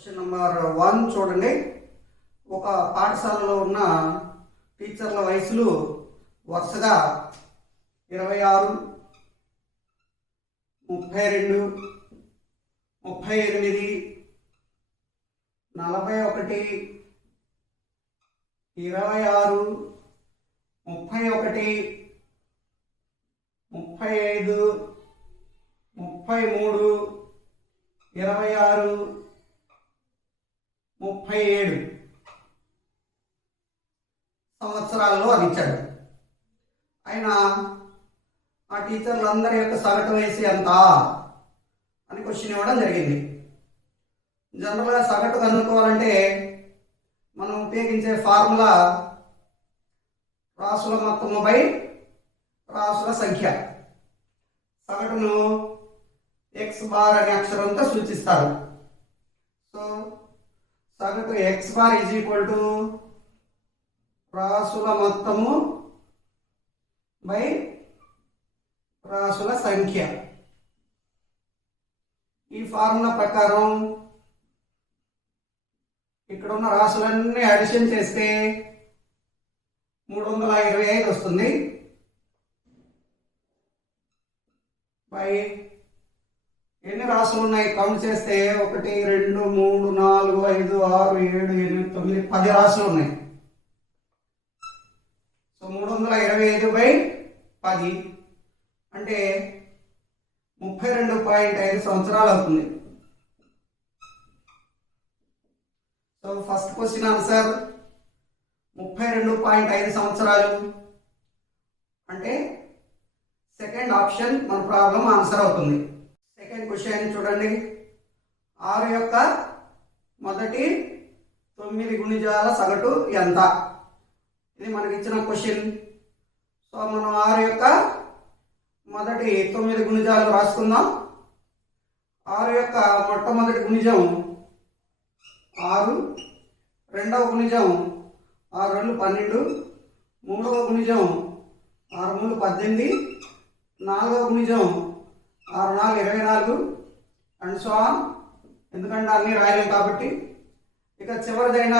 Question number 1 చూడండి. ఒక పాఠశాలలో ఉన్న టీచర్ల వయసులు వరుసగా 26, 32, 38, 41, 26, 31, 35, 33, 26, 37 సంవత్సరాల్లో అని ఇచ్చాడు. ఆయన ఆ టీచర్లందరి యొక్క సగటు వయసు ఎంత అని క్వశ్చన్ ఇవ్వడం జరిగింది. జనరల్గా సగటు కనుక్కోవాలంటే మనం ఉపయోగించే ఫార్ములా రాసుల మొత్తము బై రాసుల సంఖ్య. సగటును ఎక్స్ బార్ అనే అక్షరంతో సూచిస్తారు. సో సగటు x bar is equal to రాసుల మొత్తము బై రాసుల సంఖ్య. ఈ ఫార్ములా ప్రకారం ఇక్కడ ఉన్న రాసులన్నీ అడిషన్ చేస్తే 325 వస్తుంది. బై ఎన్ని రాసులు ఉన్నాయి కౌంట్ చేస్తే 1, 2, 3, 4, 5, 6, 7, 8, 9, 10 రాసులు ఉన్నాయి. సో 325/10 అంటే 32.5 సంవత్సరాలు అవుతుంది. సో ఫస్ట్ క్వశ్చన్ ఆన్సర్ 32.5 సంవత్సరాలు అంటే సెకండ్ ఆప్షన్ మన ప్రాబ్లం ఆన్సర్ అవుతుంది. సెకండ్ క్వశ్చన్ చూడండి. 6 యొక్క మొదటి 9 గుణిజాల సగటు ఎంత? ఇది మనకి ఇచ్చిన క్వశ్చన్. సో మనం 6 యొక్క మొదటి 9 గుణిజాలు రాసుకుందాం. 6 యొక్క మొట్టమొదటి గుణిజం 6, రెండవ గుణిజం 6 2 12, మూడవ గుణిజం 6 3 18, నాలుగవ గుణిజం 6 4 24 అండ్ సో ఆన్. ఎందుకంటే అన్నీ రాయలేం కాబట్టి. ఇక చివరిదైన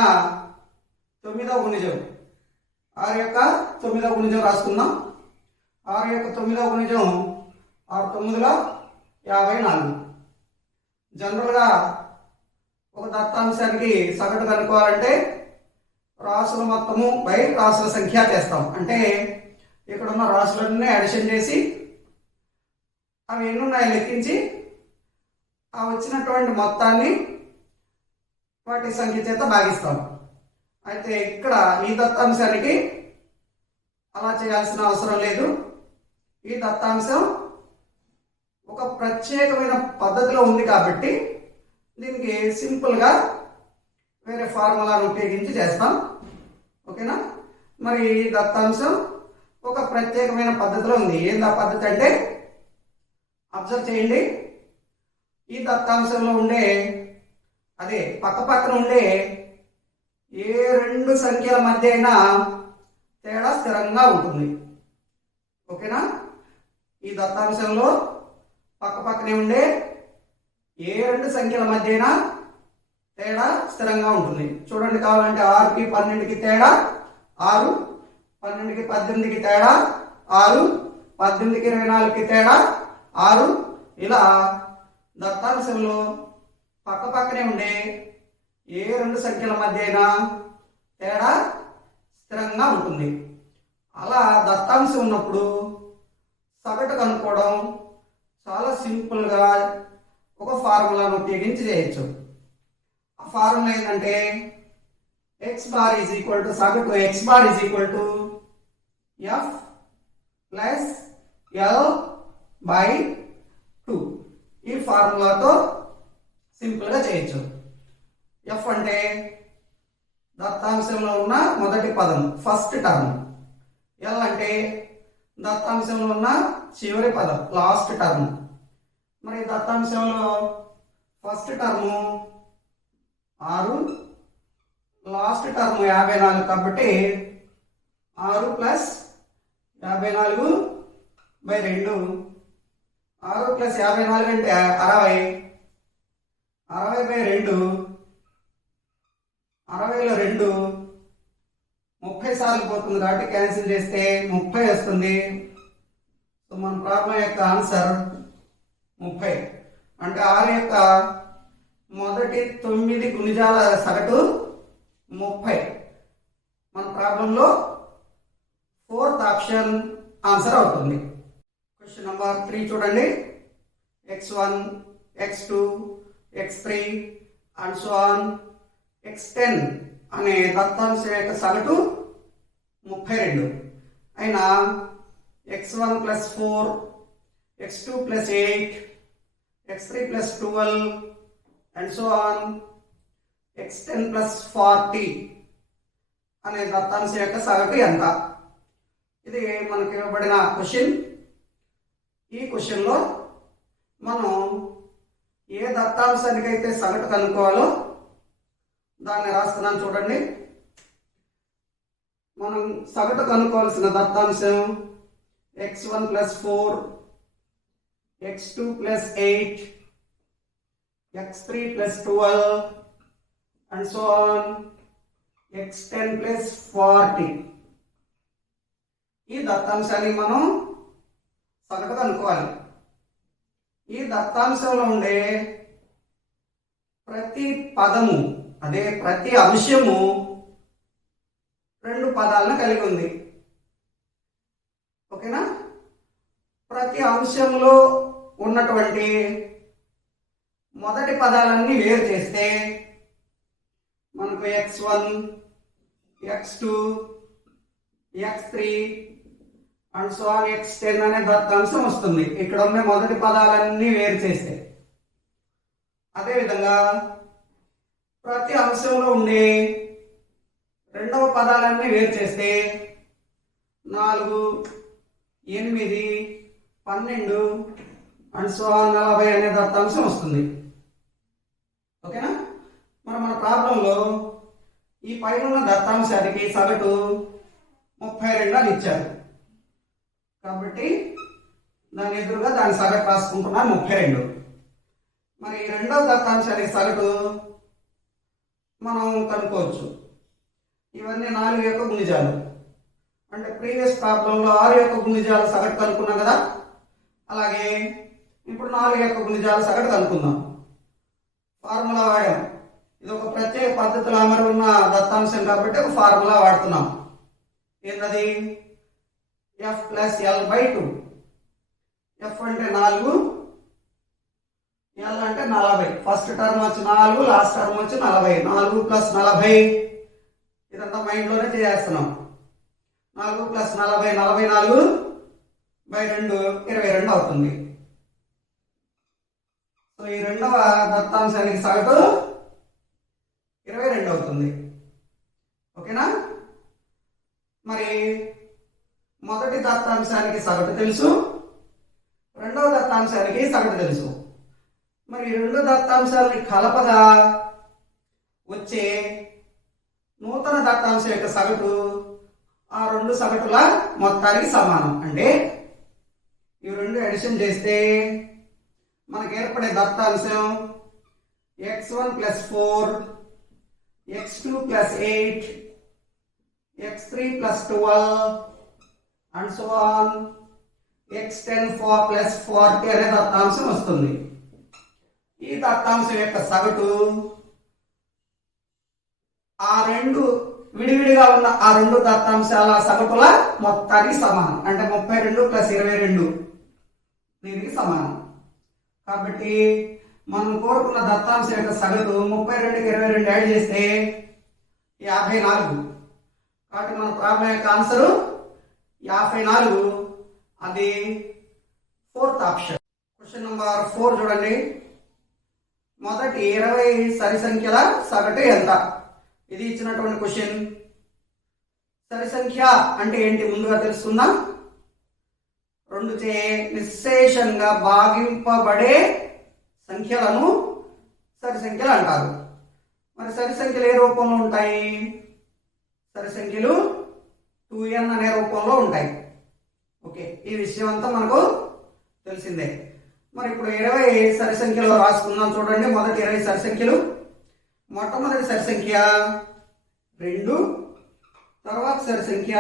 9వ గుణిజం 6 యొక్క 9వ గుణిజం రాసుకుందాం. 6 యొక్క 9వ గుణిజం 6 9 54. జనరల్గా ఒక దత్తాంశానికి సగటు కనుక్కోవాలంటే రాసుల మొత్తము బై రాసుల సంఖ్య చేస్తాం. అంటే ఇక్కడ ఉన్న రాసులన్నీ అడిషన్ చేసి అవి ఎన్ని ఉన్నాయో లెక్కించి ఆ వచ్చినటువంటి మొత్తాన్ని వాటి సంఖ్య చేత భాగిస్తాం. అయితే ఇక్కడ ఈ దత్తాంశానికి అలా చేయాల్సిన అవసరం లేదు. ఈ దత్తాంశం ఒక ప్రత్యేకమైన పద్ధతిలో ఉంది కాబట్టి దీనికి సింపుల్గా వేరే ఫార్ములాను ఉపయోగించి చేస్తాం. ఓకేనా? మరి ఈ దత్తాంశం ఒక ప్రత్యేకమైన పద్ధతిలో ఉంది. ఏంది ఆ పద్ధతి అంటే అబ్జర్వ్ చేయండి. ఈ దత్తాంశంలో ఉండే అదే పక్కన ఉండే ఏ రెండు సంఖ్యల మధ్య అయినా తేడా స్థిరంగా ఉంటుంది. ఓకేనా? ఈ దత్తాంశంలో పక్కనే ఉండే ఏ రెండు సంఖ్యల మధ్య అయినా తేడా స్థిరంగా ఉంటుంది. చూడండి, కావాలంటే 6కి 12కి తేడా 6, 12కి 18కి తేడా 6, 18కి 24కి తేడా 6. ఇలా దత్తాంశంలో పక్కనే ఉండే ఏ రెండు సంఖ్యల మధ్య అయినా తేడా స్థిరంగా ఉంటుంది. అలా దత్తాంశం ఉన్నప్పుడు సగటు కనుక్కోవడం చాలా సింపుల్గా ఒక ఫార్ములాను ఉపయోగించి చేయొచ్చు. ఆ ఫార్ములా ఏంటంటే x bar is equal to సగటు x bar is equal to f plus L/2. ఈ ఫార్ములాతో సింపుల్గా చేయొచ్చు. ఎఫ్ అంటే దత్తాంశంలో ఉన్న మొదటి పదం ఫస్ట్ టర్మ్. ఎల్ అంటే దత్తాంశంలో ఉన్న చివరి పదం లాస్ట్ టర్మ్. మరి దత్తాంశంలో ఫస్ట్ టర్ము 6, లాస్ట్ టర్మ్ 54 కాబట్టి 6 + 54/2. 6 + 54 అంటే 60. 60/2 60లో 2 30 సార్లు పోతుంది కాబట్టి క్యాన్సిల్ చేస్తే 30 వస్తుంది. సో మన ప్రాబ్లం యొక్క ఆన్సర్ 30. అంటే 6 యొక్క మొదటి 9 గుణిజాల సగటు 30. మన ప్రాబ్లంలో 4th ఆప్షన్ ఆన్సర్ అవుతుంది. క్వశ్చన్ నెంబర్ 3 చూడండి. x1, x2, x3 and so on x10 అనే దత్తాంశం యొక్క సగటు 32 అయినా x1 + 4, x2 + 8, x3 + 12 and so on x10 + 40 అనే దత్తాంశం యొక్క సగటు ఎంత? ఇది మనకి ఇవ్వబడిన క్వశ్చన్. ఈ క్వశ్చన్లో మనం ఏ దత్తాంశానికైతే సగటు కనుక్కోవాలో దాన్ని రాస్తున్నాను చూడండి. మనం సగటు కనుక్కోవాల్సిన దత్తాంశం x1 + 4, x2 + 8, x3 + 12 and so on x10 + 40. ఈ దత్తాంశాన్ని మనం సగటు కనుక్కోవాలి. ఈ దత్తాంశంలో ఉండే ప్రతి పదము అదే ప్రతి అంశము 2 పదాలను కలిగి ఉంది. ఓకేనా? ప్రతి అంశంలో ఉన్నటువంటి మొదటి పదాలన్నీ వేరు చేస్తే మనకు x1, x2, x3 and so on x10 అనే దత్తాంశం వస్తుంది. ఇక్కడ ఉన్న మొదటి పదాలన్నీ వేరు చేస్తే. అదేవిధంగా ప్రతి అంశంలో ఉండే రెండవ పదాలన్నీ వేరు చేస్తే 4, 8, 12 అండ్ సో ఆన్ 40 అనే దత్తాంశం వస్తుంది. ఓకేనా? మన ప్రాబ్లంలో ఈ పైన ఉన్న దత్తాంశానికి సగటు 32 అని ఇచ్చారు కాబట్టి దాని ఎదురుగా దాని సగటు రాసుకుంటున్నాను 32. మరి రెండవ దత్తాంశానికి సగటు మనం కనుక్కోవచ్చు. ఇవన్నీ 4 యొక్క గుణిజాలు. అంటే ప్రీవియస్ ప్రాబ్లంలో 6 యొక్క గుణిజాల సగటు కనుక్కున్నాం కదా, అలాగే ఇప్పుడు 4 యొక్క గుణిజాల సగటు కనుక్కుందాం. ఫార్ములా వాడాం. ఇది ఒక ప్రత్యేక పద్ధతిలో అమరు ఉన్న దత్తాంశం కాబట్టి ఒక ఫార్ములా వాడుతున్నాం. ఏంటది? f + l/2. f అంటే 4, l అంటే 40. ఫస్ట్ టర్మ్ వచ్చి 4, లాస్ట్ టర్మ్ వచ్చి 40. 4 + 40 ఇదంతా మైండ్లోనే చేస్తున్నాం. 4 + 40 44/2 22 అవుతుంది. సో ఈ రెండవ దత్తాంశానికి సగటు 22 అవుతుంది. ఓకేనా? మరి మొదటి దత్తాంశానికి సగటు తెలుసు, రెండవ దత్తాంశానికి సగటు తెలుసు. మరి రెండు దత్తాంశాలని కలపగా వచ్చే నూతన దత్తాంశం యొక్క సగటు ఆ రెండు సగటుల మొత్తానికి సమానం. అంటే ఈ రెండు అడిషన్ చేస్తే మనకు ఏర్పడే దత్తాంశం x1 + 4, x2 + 8, x3 + 12 and so on x10 + 40 అనే దత్తాంశం వస్తుంది. ఈ దత్తాంశం యొక్క సగటు ఆ రెండు విడివిడిగా ఉన్న ఆ రెండు దత్తాంశాల సగటుల మొత్తానికి సమానం. అంటే 32 + 22 దీనికి సమానం. కాబట్టి మనం కోరుకున్న దత్తాంశం యొక్క సగటు 32కి 22 యాడ్ చేస్తే 54. కాబట్టి మన ప్రాబ్లం యొక్క ఆన్సరు 54. అది 4th ఆప్షన్. క్వశ్చన్ నెంబర్ 4 చూడండి. మొదటి 20 సరి సంఖ్యల సగటు ఎంత? ఇది ఇచ్చినటువంటి క్వశ్చన్. సరి సంఖ్య అంటే ఏంటి ముందుగా తెలుసుకుందాం. 2చే నిశ్శేషంగా భాగింపబడే సంఖ్యలను సరి సంఖ్యలు అంటారు. మరి సరి సంఖ్యలు ఏ రూపంలో ఉంటాయి? సరి సంఖ్యలు 2n అనే రూపంలో ఉంటాయి. ఓకే, ఈ విషయం అంతా మనకు తెలిసిందే. మరి ఇప్పుడు 20 సరి సంఖ్యలో రాసుకుందాం. చూడండి, మొదటి 20 సరి సంఖ్యలు. మొట్టమొదటి సరి సంఖ్య 2, తర్వాత సరి సంఖ్య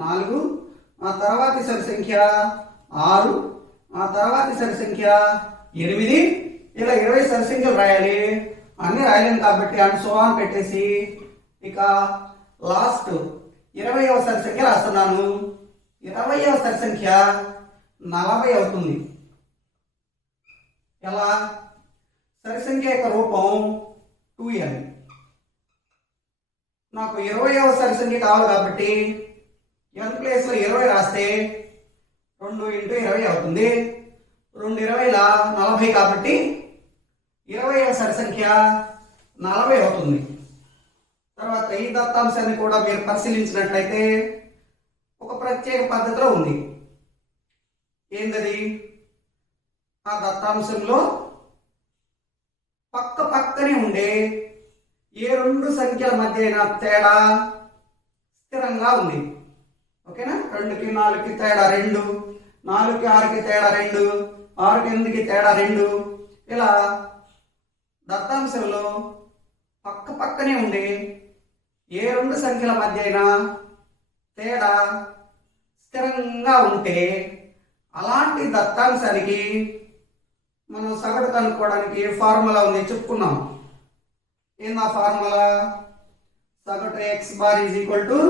4, ఆ తర్వాతి సరి సంఖ్య 6, ఆ తర్వాతి సరి సంఖ్య 8, ఇలా 20 సరి సంఖ్యలు రాయాలి. అన్ని రాయలేము కాబట్టి అండ్ సో ఆన్ పెట్టేసి ఇక లాస్ట్ 20వ సరి సంఖ్య రాస్తున్నాను. 20వ సరి సంఖ్య 40 అవుతుంది. ఎలా? సరి సంఖ్య యొక్క రూపం 2n. నాకు 20వ సరి సంఖ్య కావాలి కాబట్టి n ప్లేస్ లో 20 రాస్తే 2 × 20 అవుతుంది. 2 20ల 40 కాబట్టి 20వ సరి సంఖ్య 40 అవుతుంది. తర్వాత ఈ దత్తాంశాన్ని కూడా మీరు పరిశీలించినట్లయితే ఒక ప్రత్యేక పద్ధతిలో ఉంది. ఏంటది? ఆ దత్తాంశంలో పక్క పక్కనే ఉండే ఏ రెండు సంఖ్యల మధ్య తేడా స్థిరంగా ఉంది. ఓకేనా? 2కి 4కి తేడా 2, 4కి 6కి తేడా 2, 6కి 8కి తేడా 2. ఇలా దత్తాంశంలో పక్క పక్కనే ఉండే ఏ రెండు సంఖ్యల మధ్య తేడా స్థిరంగా ఉంటే అలాంటి దత్తాంశానికి మనం సగటు కనుక్కోవడానికి ఫార్ములా ఉంది, చెప్పుకున్నాం. ఏందా ఫార్ములా? సగటు x bar is equal to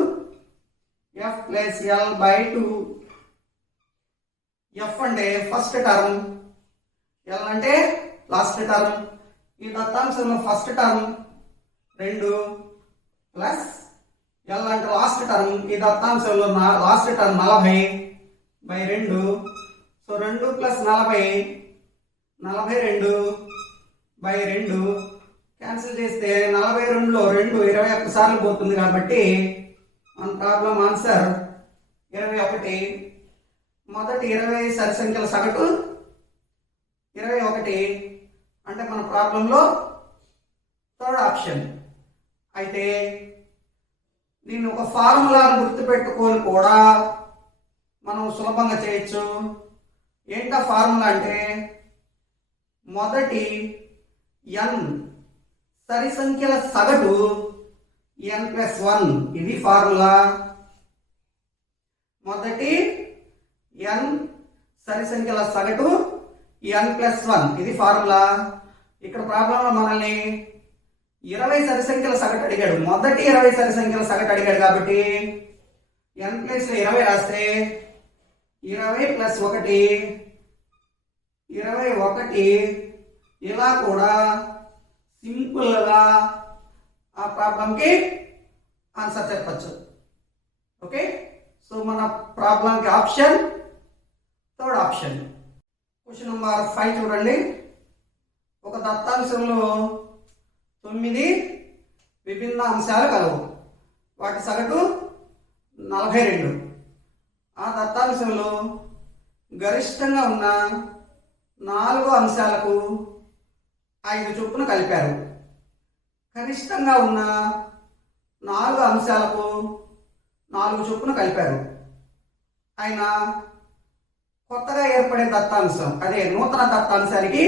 f plus l by 2. f అంటే ఫస్ట్ టర్మ్, l అంటే లాస్ట్ టర్మ్. ఈ దత్తాంశంలో ఫస్ట్ టర్మ్ 2 ప్లస్ l అంటే లాస్ట్ టర్మ్. ఈ దత్తాంశంలో last term 40 by 2. So 2 plus 40 42 by 2. Cancel చేస్తే 42లో 2 21 సార్లు పోతుంది కాబట్టి మన ప్రాబ్లం ఆన్సర్ 21. మొదటి 20 సరి సంఖ్యల సగటు 21 అంటే మన ప్రాబ్లంలో థర్డ్ ఆప్షన్. అయితే దీన్ని ఒక ఫార్ములాను గుర్తుపెట్టుకొని కూడా మనం సులభంగా చేయొచ్చు. ఏంటా ఫార్ములా అంటే మొదటి n సరి సంఖ్యల సగటు n ప్లస్ 1. ఇది ఫార్ములా. మొదటి n సరి సంఖ్యల సగటు n ప్లస్ 1. ఇది ఫార్ములా. ఇక్కడ ప్రాబ్లంలో మనల్ని 20 సరి సంఖ్యల సగటు అడిగాడు. మొదటి 20 సరి సంఖ్యల సగటు అడిగాడు కాబట్టి n ప్లస్ 20 రాస్తే 20 ప్లస్ 1 21. ఇలా కూడా సింపుల్గా ఆ ప్రాబ్లంకి ఆన్సర్ చెప్పచ్చు. ఓకే, సో మన ప్రాబ్లంకి option third option. Question number 5 చూడండి. ఒక దత్తాంశంలో 9 విభిన్న అంశాలు కలవు. వాటి సగటు 42. ఆ దత్తాంశంలో గరిష్టంగా ఉన్న 4 అంశాలకు 5 చొప్పున కలిపారు. కనిష్టంగా ఉన్న 4 అంశాలకు 4 చొప్పున కలిపారు. అయినా కొత్తగా ఏర్పడే దత్తాంశం, అదే నూతన దత్తాంశానికి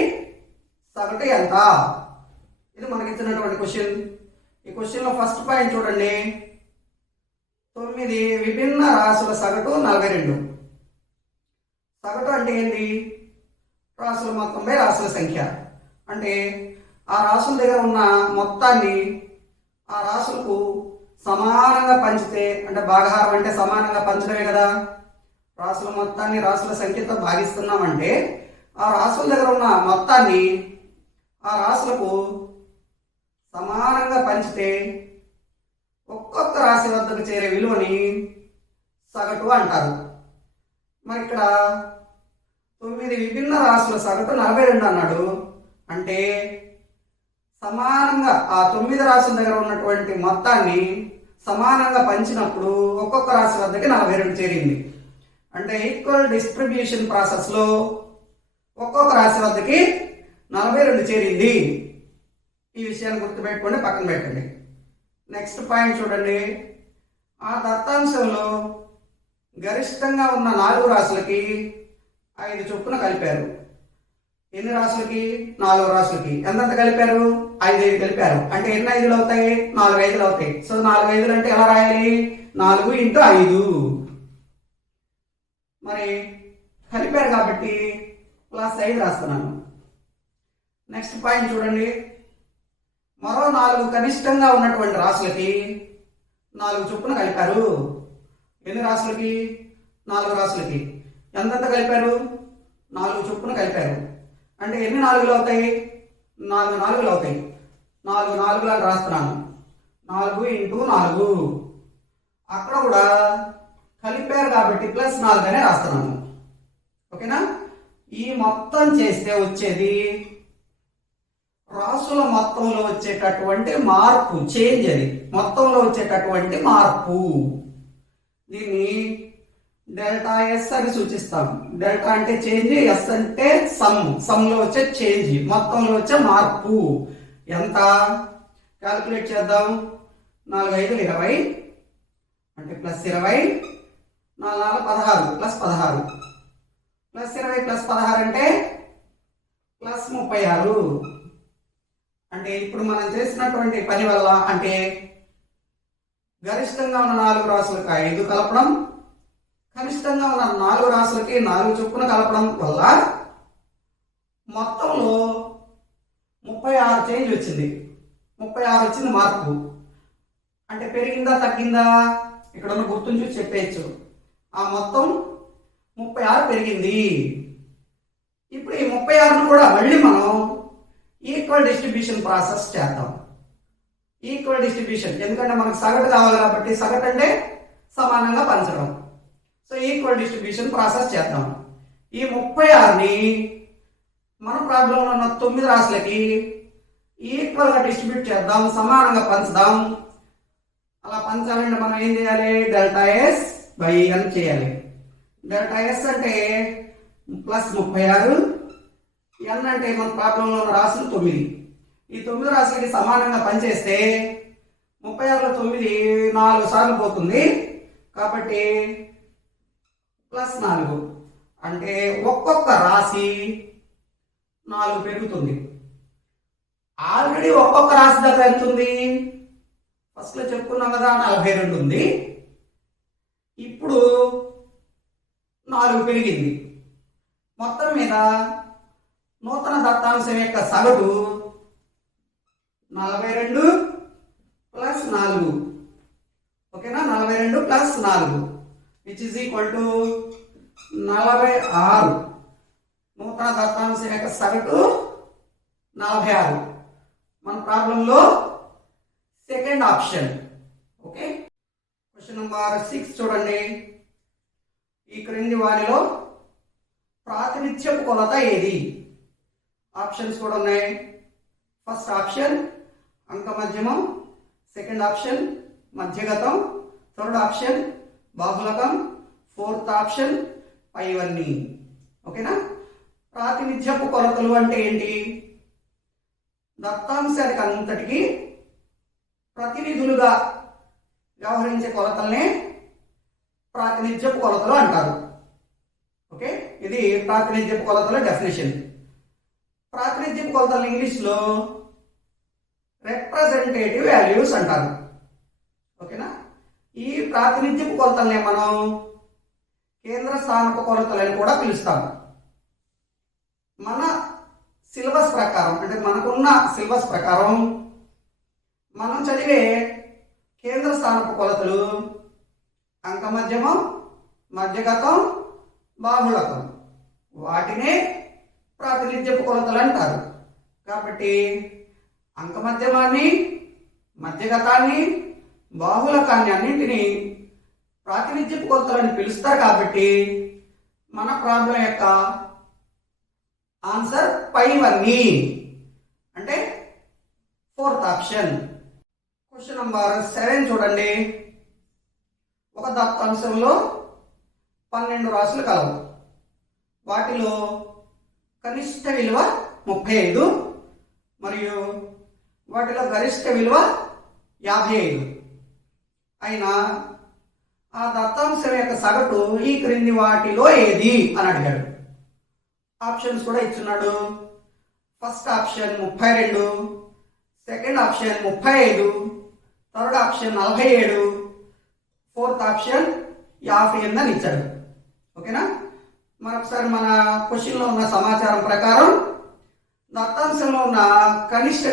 సగటు ఎంత? ఇది మనకి ఇచ్చినటువంటి క్వశ్చన్. ఈ క్వశ్చన్లో ఫస్ట్ పాయింట్ చూడండి. 9 విభిన్న రాశుల సగటు 42. సగటు అంటే ఏంటి? రాశుల మొత్తం బై రాశుల సంఖ్య. అంటే ఆ రాశుల దగ్గర ఉన్న మొత్తాన్ని ఆ రాశులకు సమానంగా పంచితే, అంటే భాగహారం అంటే సమానంగా పంచడమే కదా. రాశుల మొత్తాన్ని రాశుల సంఖ్యతో భాగిస్తున్నామంటే ఆ రాశుల దగ్గర ఉన్న మొత్తాన్ని ఆ రాశులకు సమానంగా పంచితే ఒక్కొక్క రాశి వద్దకు చేరే విలువని సగటు అంటారు. మరి ఇక్కడ 9 విభిన్న రాశుల సగటు 42 అన్నాడు. అంటే సమానంగా ఆ 9 రాశుల దగ్గర ఉన్నటువంటి మొత్తాన్ని సమానంగా పంచినప్పుడు ఒక్కొక్క రాశి వద్దకి 42 చేరింది. అంటే ఈక్వల్ డిస్ట్రిబ్యూషన్ ప్రాసెస్లో ఒక్కొక్క రాశి వద్దకి 42 చేరింది. ఈ విషయాన్ని గుర్తుపెట్టుకోండి, పక్కన పెట్టండి. నెక్స్ట్ పాయింట్ చూడండి. ఆ దత్తాంశంలో గరిష్టంగా ఉన్న 4 రాశులకి 5 చొప్పున కలిపారు. ఎన్ని రాసులకి? 4 రాసులకి. ఎంతెంత కలిపారు? 5 కలిపారు. అంటే ఎన్ని 5లు అవుతాయి? 4 5లు అవుతాయి. సో 4 5లు అంటే ఎలా రాయాలి? 4 ఇంటూ 5. మరి కలిపారు కాబట్టి +5 రాస్తున్నాను. నెక్స్ట్ పాయింట్ చూడండి. మరో 4 కనిష్టంగా ఉన్నటువంటి రాసులకి 4 చొప్పున కలిపారు. ఎన్ని రాసులకి? 4 రాసులకి. ఎంతెంత కలిపారు? 4 చొప్పున కలిపారు. అంటే ఎన్ని 4లు అవుతాయి? 4 4లు అవుతాయి. 4 4లు రాస్తున్నాను. 4 ఇంటూ 4. అక్కడ కూడా కలిపారు కాబట్టి +4 అనే రాస్తున్నాను. ఓకేనా? ఈ మొత్తం చేస్తే వచ్చేది రాసుల మొత్తంలో వచ్చేటటువంటి మార్పు, చేంజ్. అది మొత్తంలో వచ్చేటటువంటి మార్పు. దీన్ని డెల్టా ఎస్ అని సూచిస్తాం. డెల్టా అంటే చేంజ్, ఎస్ అంటే సమ్ లో వచ్చే చేంజ్, మొత్తంలో వచ్చే మార్పు. ఎంత క్యాలిక్యులేట్ చేద్దాం? 4 5 20 అంటే +20, 4 4 16 +16, +20 +16 అంటే +36. అంటే ఇప్పుడు మనం చేసినటువంటి పని వల్ల, అంటే గరిష్టంగా ఉన్న 4 రాసులకు 5 కలపడం, కనిష్టంగా ఉన్న 4 రాసులకి 4 చొప్పున కలపడం వల్ల మొత్తంలో 36 చేంజ్ వచ్చింది. 36 వచ్చింది మార్పు. అంటే పెరిగిందా తగ్గిందా? ఇక్కడ ఉన్న గుర్తుని చూసి చెప్పేయచ్చు. ఆ మొత్తం 36 పెరిగింది. ఇప్పుడు ఈ 36ను కూడా మళ్ళీ మనం ఈక్వల్ డిస్ట్రిబ్యూషన్ ప్రాసెస్ చేద్దాం. ఈక్వల్ డిస్ట్రిబ్యూషన్ ఎందుకంటే మనకు సగటు కావాలి కాబట్టి, సగటు అంటే సమానంగా పంచడం. సో ఈక్వల్ డిస్ట్రిబ్యూషన్ ప్రాసెస్ చేద్దాం. ఈ 36ని మన ప్రాబ్లంలో ఉన్న 9 రాసులకి ఈక్వల్ గా డిస్ట్రిబ్యూట్ చేద్దాం, సమానంగా పంచుదాం. అలా పంచాలంటే మనం ఏం చేయాలి? డెల్టా ఎస్ బై ఎన్ చేయాలి. డెల్టా ఎస్ అంటే +36, ఎన్ అంటే మన ప్రాబ్లంలో ఉన్న రాసులు 9. ఈ 9 రాసులకి సమానంగా పనిచేస్తే 36లో 9 4 సార్లు పోతుంది కాబట్టి +4. అంటే ఒక్కొక్క రాశి 4 పెరుగుతుంది. ఆల్రెడీ ఒక్కొక్క రాశి దగ్గర ఎంత ఉంది? ఫస్ట్ లో చెప్పుకున్నాం కదా, 42 ఉంది. ఇప్పుడు 4 పెరిగింది. మొత్తం మీద నూతన దత్తాంశం యొక్క సగటు 42 + 4. ఓకేనా? 42 + 4 విచ్ ఇస్ ఈక్వల్ టు 46. నూతన దత్తాంశం యొక్క సగటు 46. మన ప్రాబ్లంలో second option. Okay, question number 6 చూడండి. ఈ క్రింది వారిలో ప్రాతినిధ్యపు కొలత ఏది? ఆప్షన్స్ కూడా ఉన్నాయి. ఫస్ట్ ఆప్షన్ అంక మధ్యమం, సెకండ్ ఆప్షన్ మధ్యగతం, థర్డ్ ఆప్షన్ బాహుళకం, ఫోర్త్ ఆప్షన్ పైవన్నీ. ఓకేనా? ప్రాతినిధ్యపు కొలతలు అంటే ఏంటి? దత్తాంశానికి అంతటికి ప్రతినిధులుగా వ్యవహరించే కొలతల్నే ప్రాతినిధ్యపు కొలతలు అంటారు. ఓకే, ఇది ప్రాతినిధ్యపు కొలతల డెఫినేషన్. ప్రాతినిధ్యపు కొలతలు ఇంగ్లీష్లో రిప్రజెంటేటివ్ వాల్యూస్ అంటారు. ఓకేనా? ఈ ప్రాతినిధ్యపు కొలతల్ని మనం కేంద్ర స్థానపు కొలతలని కూడా పిలుస్తాం. మన సిలబస్ ప్రకారం, అంటే మనకున్న సిలబస్ ప్రకారం మనం చదివే కేంద్ర స్థానపు కొలతలు అంక మధ్యమం, మధ్యగతం, బాహుళకం. వాటినే ప్రాతినిధ్యపు కొలతలు అంటారు. కాబట్టి అంక మధ్యమాన్ని, మధ్యగతాన్ని, బాహుళకాన్ని అన్నింటినీ ప్రాతినిధ్యపు కొలతలని పిలుస్తారు. కాబట్టి మన ప్రాబ్లం యొక్క ఆన్సర్ పైవన్నీ, అంటే ఫోర్త్ ఆప్షన్. క్వశ్చన్ నంబర్ 7 చూడండి. ఒక దత్తాంశంలో 12 రాసులు కలవు. వాటిలో కనిష్ట విలువ 35 మరియు వాటిలో గరిష్ట విలువ 55 అయినా ఆ దత్తాంశం యొక్క సగటు ఈ క్రింది వాటిలో ఏది అని అడిగాడు. ఆప్షన్స్ కూడా ఇచ్చున్నాడు. First option 32, second option 35, third option 47, fourth option 58 అని ఇచ్చాడు. ఓకేనా? మరొకసారి మన క్వశ్చన్లో ఉన్న సమాచారం ప్రకారం దత్తాంశంలో ఉన్న కనిష్ట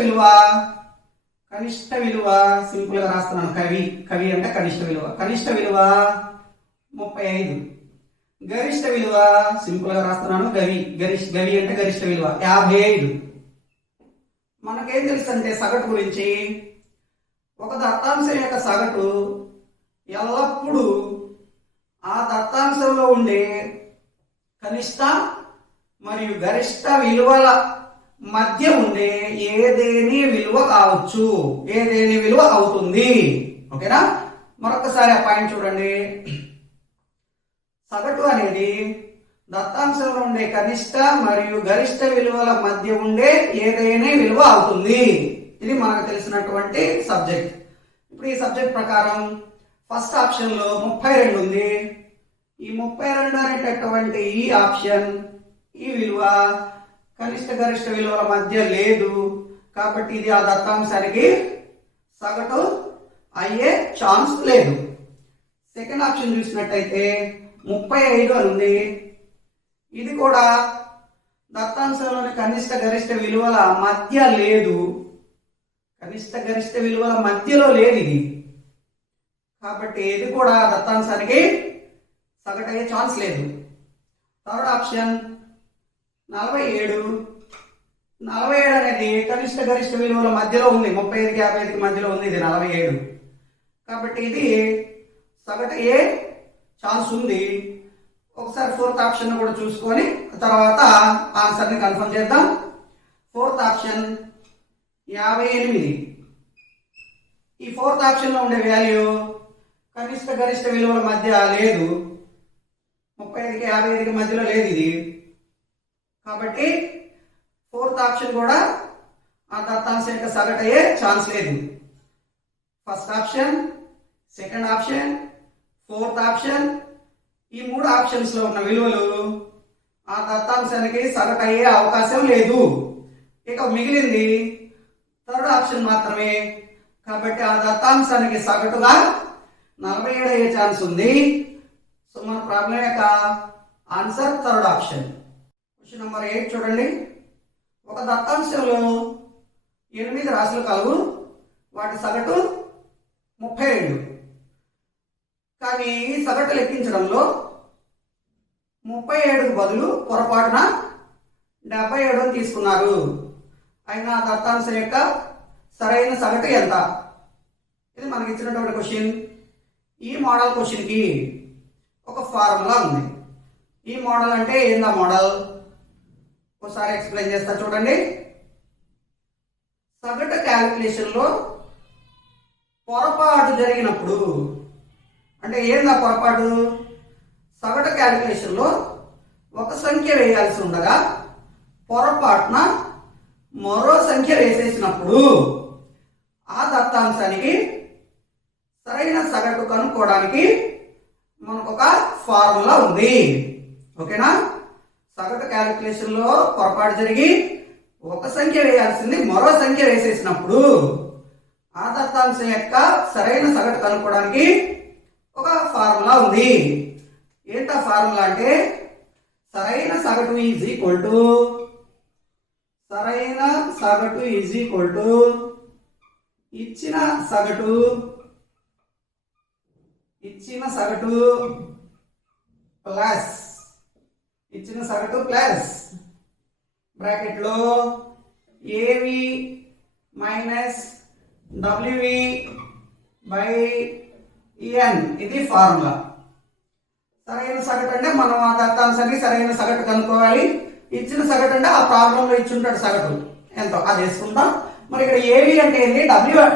విలువ సింపుల్ గా రాస్తున్నాను. కవి అంటే కనిష్ట విలువ 35, గరిష్ట విలువ సింపుల్ గా రాస్తున్నాను. గవి అంటే గరిష్ట విలువ 55. మనకేం తెలుసు అంటే సగటు గురించి, ఒక దత్తాంశం యొక్క సగటు ఎల్లప్పుడూ ఆ దత్తాంశంలో ఉండే కనిష్ట మరియు గరిష్ట విలువల మధ్య ఉండే ఏదేని విలువ కావచ్చు, ఏదేని విలువ అవుతుంది. ఓకేనా? మరొకసారి ఆ పాయింట్ చూడండి. సగటు అనేది దత్తాంశంలో ఉండే కనిష్ట మరియు గరిష్ట విలువల మధ్య ఉండే ఏదైనా విలువ అవుతుంది. ఇది మనకు తెలిసినటువంటి సబ్జెక్ట్. ఇప్పుడు ఈ సబ్జెక్ట్ ప్రకారం ఫస్ట్ ఆప్షన్ లో 32 ఉంది. ఈ 32 అనేటటువంటి ఈ ఆప్షన్, ఈ విలువ కనిష్ట గరిష్ట విలువల మధ్య లేదు. కాబట్టి ఇది ఆ దత్తాంశానికి సగటు అయ్యే ఛాన్స్ లేదు. సెకండ్ ఆప్షన్ చూసినట్టయితే 35 అని ఉంది. ఇది కూడా దత్తాంశంలోని కనిష్ట గరిష్ట విలువల మధ్య లేదు. కనిష్ట గరిష్ట విలువల మధ్యలో లేదు ఇది. కాబట్టి ఇది కూడా దత్తాంశానికి సగటు అయ్యే ఛాన్స్ లేదు. థర్డ్ ఆప్షన్ 47 అనేది కనిష్ట గరిష్ట విలువల మధ్యలో ఉంది. 35కి 55కి మధ్యలో ఉంది ఇది 47. కాబట్టి ఇది సగటు అయ్యే ఛాన్స్ ఉంది. ఒకసారి ఫోర్త్ ఆప్షన్ కూడా చూసుకొని తర్వాత ఆన్సర్ ని కన్ఫర్మ్ చేద్దాం. Fourth option 58. ఈ ఫోర్త్ ఆప్షన్ లో ఉండే వాల్యూ కనిష్ట గరిష్ట విలువల మధ్య లేదు. 35కి 55కి మధ్యలో లేదు ఇది. కాబట్టి ఫోర్త్ ఆప్షన్ కూడా ఆ దత్తాంశం యొక్క సగటు అయ్యే ఛాన్స్ లేదు. First option, second option, fourth option, ఈ 3 ఆప్షన్స్ లో ఉన్న విలువలు ఆ దత్తాంశానికి సగటు అయ్యే అవకాశం లేదు. ఇక మిగిలింది థర్డ్ ఆప్షన్ మాత్రమే. కాబట్టి ఆ దత్తాంశానికి సగటుగా 47 అయ్యే ఛాన్స్ ఉంది. సో మన ప్రాబ్లం యొక్క answer third option. Question number 8 చూడండి. ఒక దత్తాంశంలో 8 రాశులు కలవు. వాటి సగటు 32. కానీ ఈ సగటు లెక్కించడంలో 37కు బదులు పొరపాటున 77 తీసుకున్నారు. అయినా దత్తాంశం యొక్క సరైన సగటు ఎంత? ఇది మనకి ఇచ్చినటువంటి క్వశ్చన్. ఈ మోడల్ క్వశ్చన్ కి ఒక ఫార్ములా ఉంది. ఈ మోడల్ అంటే ఏందా మోడల్? ఒకసారి ఎక్స్ప్లెయిన్ చేస్తా చూడండి. సగటు క్యాలిక్యులేషన్ లో పొరపాటు జరిగినప్పుడు, అంటే ఏందా పొరపాటు? సగటు క్యాలిక్యులేషన్ లో ఒక సంఖ్య వేయాల్సి ఉండగా పొరపాటున మరో సంఖ్య వేసేసినప్పుడు ఆ దత్తాంశానికి సరైన సగటు కనుక్కోవడానికి మనకు ఒక ఫార్ములా ఉంది. ఓకేనా? సగటు క్యాలిక్యులేషన్ లో పొరపాటు జరిగి ఒక సంఖ్య వేయాల్సింది మరో సంఖ్య వేసేసినప్పుడు ఆ దత్తాంశం యొక్క సరైన సగటు కనుక్కోవడానికి ఒక ఫార్ములా ఉంది. ఏంటా ఫార్ములా అంటే సరైన సగటు ఈజ్ ఈక్వల్ టు ఇచ్చిన సగటు ప్లస్ బ్రాకెట్ లో ఏవి మైనస్ డబ్ల్యూవి బై ఎన్. ఇది ఫార్ములా. సరైన సగటు అంటే మనం ఆ దత్తాంశానికి సరైన సగటు కనుక్కోవాలి. ఇచ్చిన సగటు అంటే ఆ ప్రాబ్లంలో ఇచ్చి ఉంటాడు సగటు ఎంతో అది వేసుకుంటాం. మరి ఇక్కడ ఏవి అంటే ఏంది,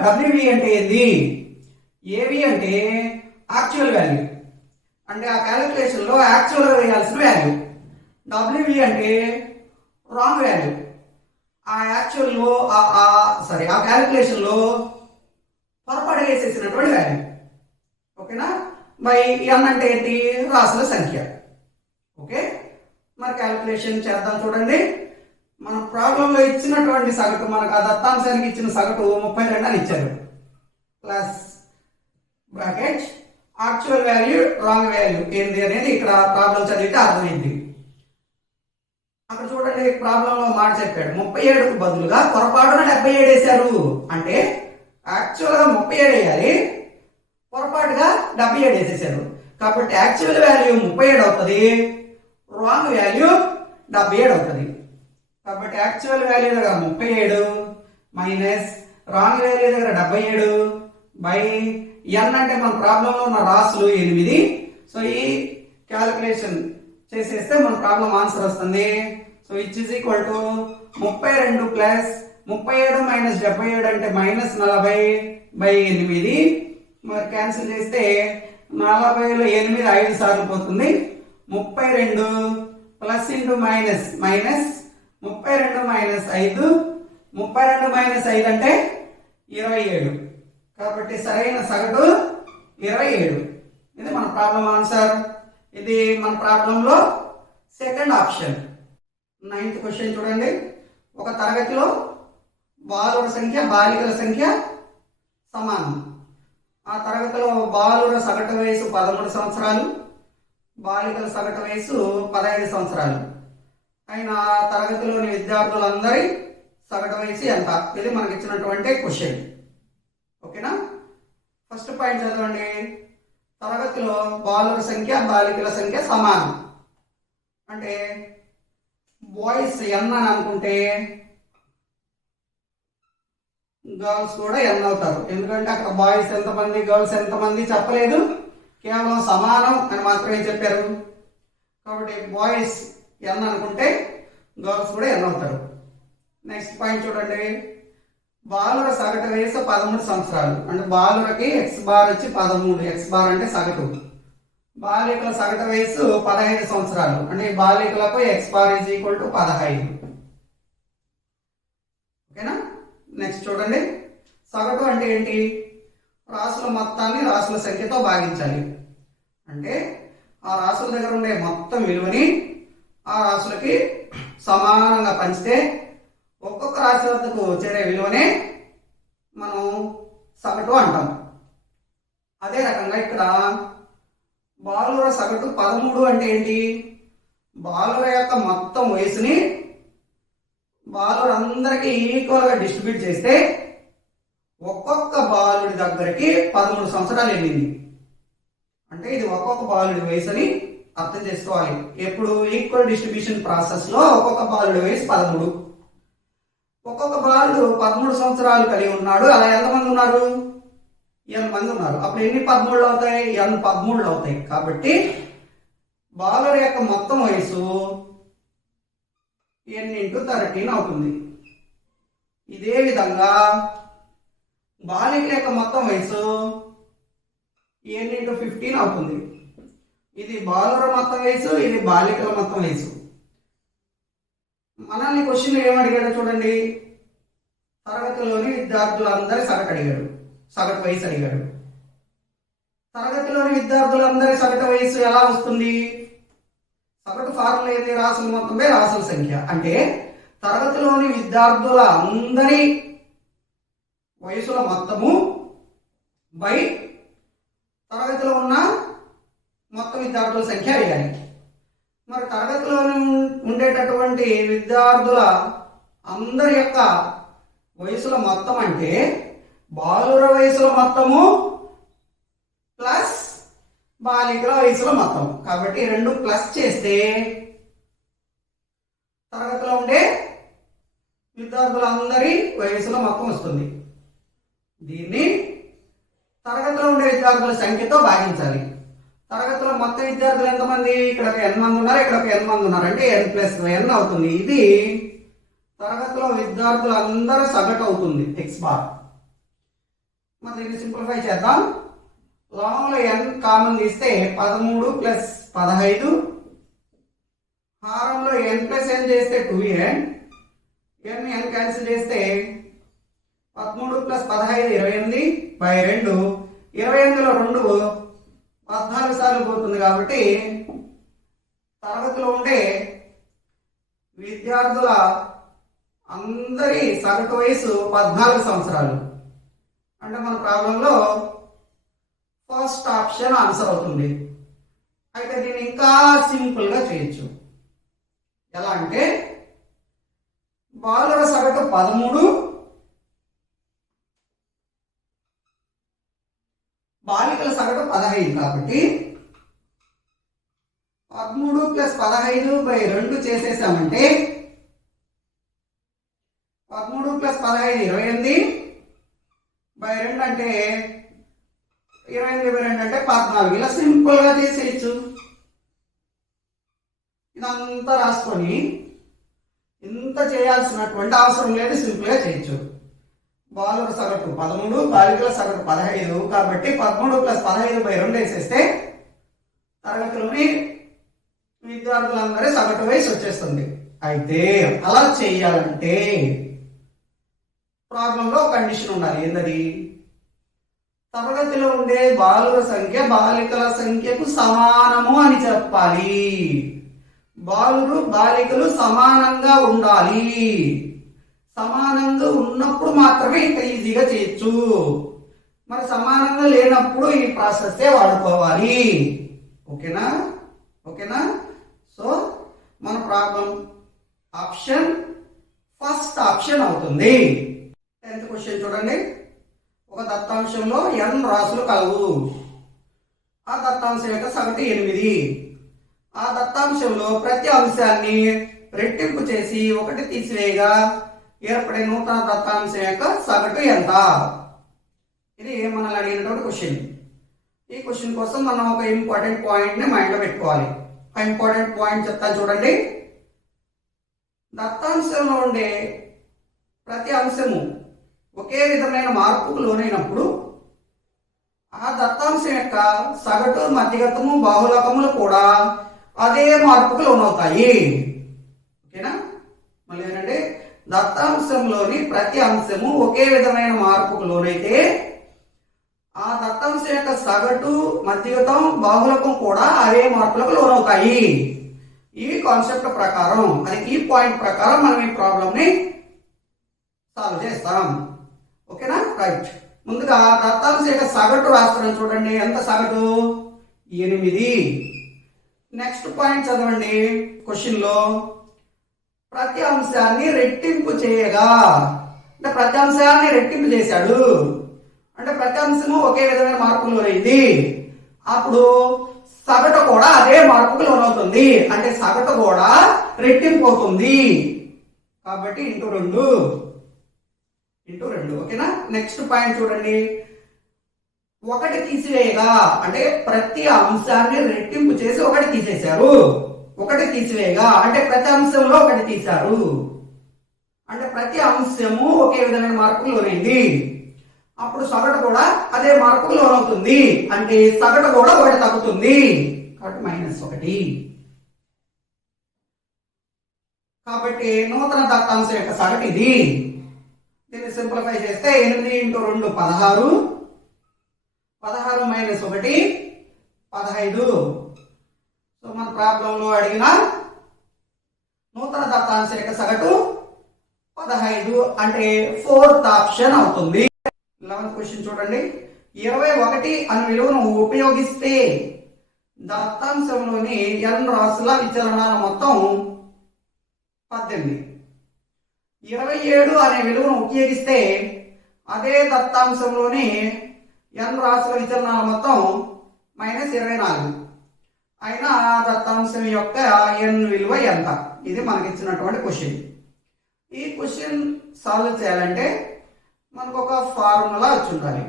డబ్ల్యూవి అంటే ఏంది? ఏవి అంటే యాక్చువల్ వాల్యూ, అంటే ఆ క్యాలిక్యులేషన్ లో యాక్చువల్ గా వేయాల్సిన వాల్యూ. డబ్ల్యూవి అంటే రాంగ్ వాల్యూ, ఆ యాక్చువల్ లో ఆ క్యాలిక్యులేషన్ లో పొరపాటు వేసేసినటువంటి వాల్యూ. ఓకేనా? బై ఎన్ అంటే ఏంటి? రాసుల సంఖ్య. ఓకే, మరి క్యాలిక్యులేషన్ చేద్దాం చూడండి. మన ప్రాబ్లంలో ఇచ్చినటువంటి సగటు మనకు ఆ దత్తాంశానికి ఇచ్చిన సగటు 32 అని ఇచ్చారు. Plus bracket actual value wrong value ఏంటి అనేది ఇక్కడ ప్రాబ్లం చదివితే అర్థమైంది. అక్కడ చూడండి ప్రాబ్లంలో మాట చెప్పాడు 37కు బదులుగా పొరపాటున 77 వేశారు. అంటే యాక్చువల్గా 37 వేయాలి, పొరపాటుగా 77 వేసేసారు. కాబట్టి యాక్చువల్ వాల్యూ 37 అవుతుంది, రాంగ్ వాల్యూ 77 అవుతుంది. కాబట్టి యాక్చువల్ వాల్యూ దగ్గర 37 మైనస్ రాంగ్ వాల్యూ దగ్గర 77 బై n అంటే మన ప్రాబ్లంలో ఉన్న రాసులు 8. సో ఈ క్యాలిక్యులేషన్ చేసేస్తే మన ప్రాబ్లం ఆన్సర్ వస్తుంది. సో ఇచ్ is equal to 32 plus 37 minus 77 అంటే మైనస్ 40 బై 8. మరి క్యాన్సిల్ చేస్తే 40లో 8 5 సార్లు పోతుంది. 32 plus into minus minus 32 minus 5, 32 minus 5 అంటే 27. కాబట్టి సరైన సగటు 27. ఇది మన ప్రాబ్లం ఆన్సర్. ఇది మన ప్రాబ్లంలో సెకండ్ ఆప్షన్. 9th క్వశ్చన్ చూడండి. ఒక తరగతిలో బాలుర సంఖ్య బాలికల సంఖ్య సమానం. ఆ తరగతిలో బాలుర సగటు వయసు 13 సంవత్సరాలు, బాలికల సగటు వయసు 15 సంవత్సరాలు. అయిన తరగతిలోని విద్యార్థులందరి సగటు వయసు ఎంత? ఇది మనకి ఇచ్చినటువంటి క్వశ్చన్. ఓకేనా? ఫస్ట్ పాయింట్ చదవండి. తరగతిలో బాలుర సంఖ్య బాలికల సంఖ్య సమానం అంటే బాయ్స్ n అని అనుకుంటే గర్ల్స్ కూడా n అవుతారు. ఎందుకంటే అక్కడ బాయ్స్ ఎంతమంది గర్ల్స్ ఎంతమంది చెప్పలేదు, కేవలం సమానం అని మాత్రమే చెప్పారు. కాబట్టి బాయ్స్ n అనుకుంటే గర్ల్స్ కూడా n అవుతారు. నెక్స్ట్ పాయింట్ చూడండి. బాలుర సగటు వయసు 13 సంవత్సరాలు అంటే బాలురకి x బార్ వచ్చి 13, x బార్ అంటే సగటు. బాలికల సగటు వయసు 15 సంవత్సరాలు అంటే బాలికలకు x bar is equal to 15. ఓకేనా? నెక్స్ట్ చూడండి. సగటు అంటే ఏంటి? రాసుల మొత్తాన్ని రాసుల సంఖ్యతో భాగించాలి. అంటే ఆ రాసుల దగ్గర ఉండే మొత్తం విలువని ఆ రాసులకి సమానంగా పంచితే ఒక్కొక్క రాశి వద్దకు చేరే విలువనే మనం సగటు అంటాం. అదే రకంగా ఇక్కడ బాలుర సగటు 13 అంటే ఏంటి? బాలుర యొక్క మొత్తం వయసుని బాలురందరికీ ఈక్వల్గా డిస్ట్రిబ్యూట్ చేస్తే ఒక్కొక్క బాలుడి దగ్గరికి 13 సంవత్సరాలు వెళ్ళింది. అంటే ఇది ఒక్కొక్క బాలుడి వయసు అని అర్థం చేసుకోవాలి. ఎప్పుడు ఈక్వల్ డిస్ట్రిబ్యూషన్ ప్రాసెస్ లో ఒక్కొక్క బాలుడి వయసు 13. ఒక్కొక్క బాలుడు 13 సంవత్సరాలు కలిగి ఉన్నాడు. అలా ఎంతమంది ఉన్నారు? n మంది ఉన్నారు. అప్పుడు ఎన్ని 13 అవుతాయి? n 13 అవుతాయి. కాబట్టి బాలుర యొక్క మొత్తం వయసు n × 13 అవుతుంది. ఇదే విధంగా బాలికల యొక్క మొత్తం వయసు n × 15 అవుతుంది. ఇది బాలుర మొత్తం వయసు, ఇది బాలికల మొత్తం వయసు. మనల్ని క్వశ్చన్ ఏమడిగాడో చూడండి. తరగతిలోని విద్యార్థులందరి సగటు అడిగాడు, సగటు వయసు అడిగాడు. తరగతిలోని విద్యార్థులందరి సగటు వయసు ఎలా వస్తుంది? సగటు ఫార్ములా ఏది? రాసుల మొత్తమే రాసుల సంఖ్య. అంటే తరగతిలోని విద్యార్థుల అందరి వయసుల మొత్తము బై తరగతిలో ఉన్న మొత్తం విద్యార్థుల సంఖ్య అడిగాలి. మరి తరగతిలో ఉండేటటువంటి విద్యార్థుల అందరి యొక్క వయసుల మొత్తం అంటే బాలుర వయసుల మొత్తము ప్లస్ బాలికల వయసుల మొత్తం. కాబట్టి రెండు ప్లస్ చేస్తే తరగతిలో ఉండే విద్యార్థులందరి వయసుల మొత్తం వస్తుంది. దీన్ని తరగతిలో ఉండే విద్యార్థుల సంఖ్యతో భాగించాలి. తరగతిలో మొత్తం విద్యార్థులు ఎంతమంది? ఇక్కడ ఒక n మంది ఉన్నారు, ఇక్కడ ఒక n మంది ఉన్నారు అంటే n + n అవుతుంది. ఇది తరగతిలో విద్యార్థులందరూ సగటు అవుతుంది x బార్. మరి దీన్ని సింప్లిఫై చేద్దాం. లాంగ్లో n కామన్ తీస్తే 13 + 15, హారంలో n + n చేస్తే 2n, n క్యాన్సిల్ చేస్తే 13 + 15 28/2, 28లో 2 14 సార్లు పోతుంది. కాబట్టి తరగతిలో ఉండే విద్యార్థుల అందరి సగటు వయసు 14 సంవత్సరాలు. అంటే మన ప్రాబ్లంలో ఫస్ట్ ఆప్షన్ ఆన్సర్ అవుతుంది. అయితే దీన్ని ఇంకా సింపుల్ గా చేయొచ్చు. ఎలా అంటే బాలుర సగటు 13, బాలికల సగటు 15 కాబట్టి 13 + 15/2 చేసేసామంటే 13 + 15 28/2 అంటే 28/2 అంటే 14. ఇలా సింపుల్ గా చేసేయచ్చు. ఇదంతా రాసుకొని ఇంత చేయాల్సినటువంటి అవసరం లేదు, సింపుల్ గా చేయొచ్చు. బాలుర సగటు 13, బాలికల సగటు 15 కాబట్టి 13 + 15/2 వేసేస్తే తరగతిలోని విద్యార్థులందరి సగటు వయసు వచ్చేస్తుంది. అయితే అలా చేయాలంటే ప్రాబ్లంలో కండిషన్ ఉండాలి. ఏంటది? తరగతిలో ఉండే బాలుర సంఖ్య బాలికల సంఖ్యకు సమానము అని చెప్పాలి. బాలురు బాలికలు సమానంగా ఉండాలి. సమానంగా ఉన్నప్పుడు మాత్రమే ఇంత ఈజీగా చేయొచ్చు. మరి సమానంగా లేనప్పుడు ఈ ప్రాసెస్ వాడుకోవాలి. ఓకేనా? ఓకేనా? సో మన ప్రాబ్లం ఆప్షన్ ఫస్ట్ ఆప్షన్ అవుతుంది. 10th క్వశ్చన్ చూడండి. ఒక దత్తాంశంలో n రాశులు కలవు. ఆ దత్తాంశం యొక్క సగటు 8. ఆ దత్తాంశంలో ప్రతి అంశాన్ని రెట్టింపు చేసి 1 తీసివేయగా ఏర్పడే నూతన దత్తాంశం యొక్క సగటు ఎంత? ఇది మనల్ని అడిగినటువంటి క్వశ్చన్. ఈ క్వశ్చన్ కోసం మనం ఒక ఇంపార్టెంట్ పాయింట్ ని మైండ్ లో పెట్టుకోవాలి. ఆ ఇంపార్టెంట్ పాయింట్ చెప్తాను చూడండి. దత్తాంశంలో ఉండే ప్రతి అంశము ఒకే విధమైన మార్పుకు లోనైనప్పుడు ఆ దత్తాంశం యొక్క సగటు, మధ్యగతము, బాహుళకములు కూడా అదే మార్పుకు లోనవుతాయి. ఓకేనా? మళ్ళీ ఏంటంటే దత్తాంశంలోని ప్రతి అంశము ఒకే విధమైన మార్పుకు లోనైతే ఆ దత్తాంశం యొక్క సగటు, మధ్యగతం, బాహుళకం కూడా అదే మార్పులకు లోనవుతాయి. ఈ కాన్సెప్ట్ ప్రకారం, అది ఈ పాయింట్ ప్రకారం మనం ఈ ప్రాబ్లం ని సాల్వ్ చేస్తాం. ఓకేనా? రైట్. ముందుగా దత్తాంశం యొక్క సగటు రాస్తున్నాం చూడండి. ఎంత సగటు? 8. నెక్స్ట్ పాయింట్ చదవండి. క్వశ్చన్ లో ప్రతి అంశాన్ని రెట్టింపు చేయగా, అంటే ప్రతి అంశాన్ని రెట్టింపు చేశాడు అంటే ప్రతి అంశము ఒకే విధమైన మార్పుకు లోనైంది. అప్పుడు సగటు కూడా అదే మార్పుకు లోనవుతుంది. అంటే సగటు కూడా రెట్టింపు అవుతుంది. కాబట్టి ఇంటూ 2. ఓకేనా? నెక్స్ట్ పాయింట్ చూడండి. 1 తీసివేయగా, అంటే ప్రతి అంశాన్ని రెట్టింపు చేసి 1 తీసేశారు. 1 తీసివేయగా అంటే ప్రతి అంశంలో 1 తీశారు. అంటే ప్రతి అంశము ఒకే విధమైన మార్పుకు లోనైంది. అప్పుడు సగటు కూడా అదే మార్పుకు లోనవుతుంది. అంటే సగటు కూడా 1 తగ్గుతుంది. కాబట్టి -1. కాబట్టి నూతన దత్తాంశం యొక్క సగటు ఇది. దీన్ని సింప్లిఫై చేస్తే 8 × 2 16, 16 - 1 15. సో మన ప్రాబ్లంలో అడిగిన నూతన దత్తాంశం యొక్క సగటు 15 అంటే 4th ఆప్షన్ అవుతుంది. 11th క్వశ్చన్ చూడండి. 21 అనే విలువను ఉపయోగిస్తే దత్తాంశంలోని n రాశుల విచలనాల మొత్తం 18. 27 అనే విలువను ఉపయోగిస్తే అదే దత్తాంశంలోని n రాశుల విచలనాల మొత్తం -24. అయినా దత్తాంశం యొక్క n విలువ ఎంత? ఇది మనకి ఇచ్చినటువంటి క్వశ్చన్. ఈ క్వశ్చన్ సాల్వ్ చేయాలంటే మనకు ఒక ఫార్ములా వచ్చి ఉండాలి.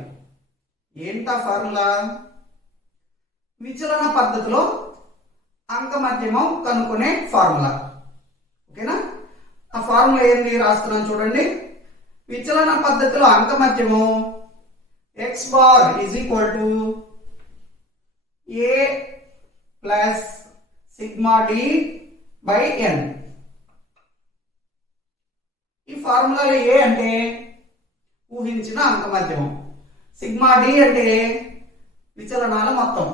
ఏంటా ఫార్ములా? విచలన పద్ధతిలో అంక మధ్యమం కనుక్కునే ఫార్ములా. ఓకేనా? ఆ ఫార్ములా ఏంటి రాస్తున్నాను చూడండి. విచలన పద్ధతిలో అంక మధ్యమం x bar = a plus sigma d/n. ఈ ఫార్ములాలో a అంటే ఊహించిన అంక మధ్యమం, సిగ్మా d అంటే విచలనాల మొత్తం,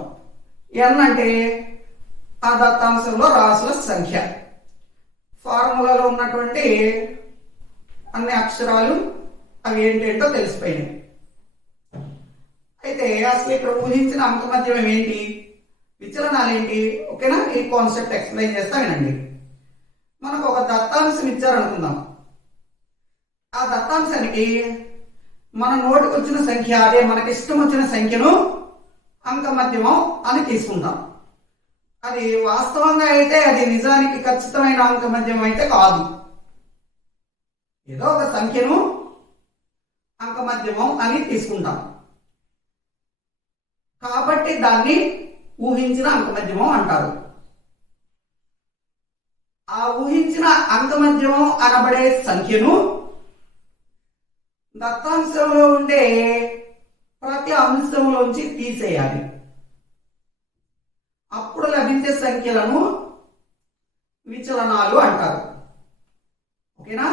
n అంటే ఆ దత్తాంశంలో రాశుల సంఖ్య. ఫార్ములాలో ఉన్నటువంటి అన్ని అక్షరాలు అవి ఏంటేంటో తెలిసిపోయినాయి. అయితే అసలు ఇక్కడ ఊహించిన అంక మధ్యమం ఏంటి, విచలనాలు ఏంటి? ఓకేనా, ఈ కాన్సెప్ట్ ఎక్స్ప్లెయిన్ చేస్తా వినండి. మనకు ఒక దత్తాంశం ఇచ్చారనుకుందాం. ఆ దత్తాంశానికి మన నోటికి వచ్చిన సంఖ్య, అదే మనకి ఇష్టం వచ్చిన సంఖ్యను అంక మధ్యమం అని తీసుకుందాం. అది వాస్తవంగా అయితే అది నిజానికి ఖచ్చితమైన అంక మధ్యమం అయితే కాదు. ఏదో ఒక సంఖ్యను అంక మధ్యమం అని తీసుకుంటాం. కాబట్టి దాన్ని ఊహించిన అంక మధ్యమం అంటారు. ఆ ఊహించిన అంక మధ్యమం అనబడే సంఖ్యను దత్తాంశంలో ఉండే ప్రతి అంశంలోంచి తీసేయాలి. అప్పుడు లభించే సంఖ్యలను విచలనాలు అంటారు. ఓకేనా,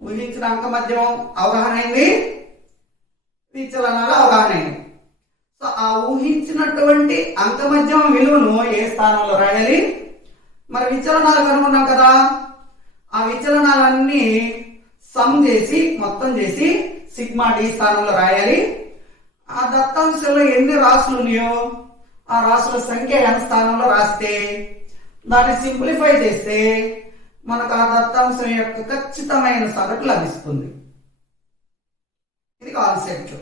ఊహించిన అంక మధ్యమం అవగాహన అయింది, విచలనాలు అవగాహన అయింది. సో ఆ ఊహించినటువంటి అంక మధ్యమం విలువను ఏ స్థానంలో రాయాలి? మరి విచలనాలు కనుగొన్నాం కదా, ఆ విచలనాలన్నీ సమ్ చేసి మొత్తం చేసి సిగ్మా డి స్థానంలో రాయాలి. ఆ దత్తాంశంలో ఎన్ని రాసులు ఉన్నాయో ఆ రాసుల సంఖ్య n స్థానంలో రాస్తే దాన్ని సింప్లిఫై చేస్తే మనకు ఆ దత్తాంశం యొక్క ఖచ్చితమైన సగటు లభిస్తుంది. ఇది కాన్సెప్ట్.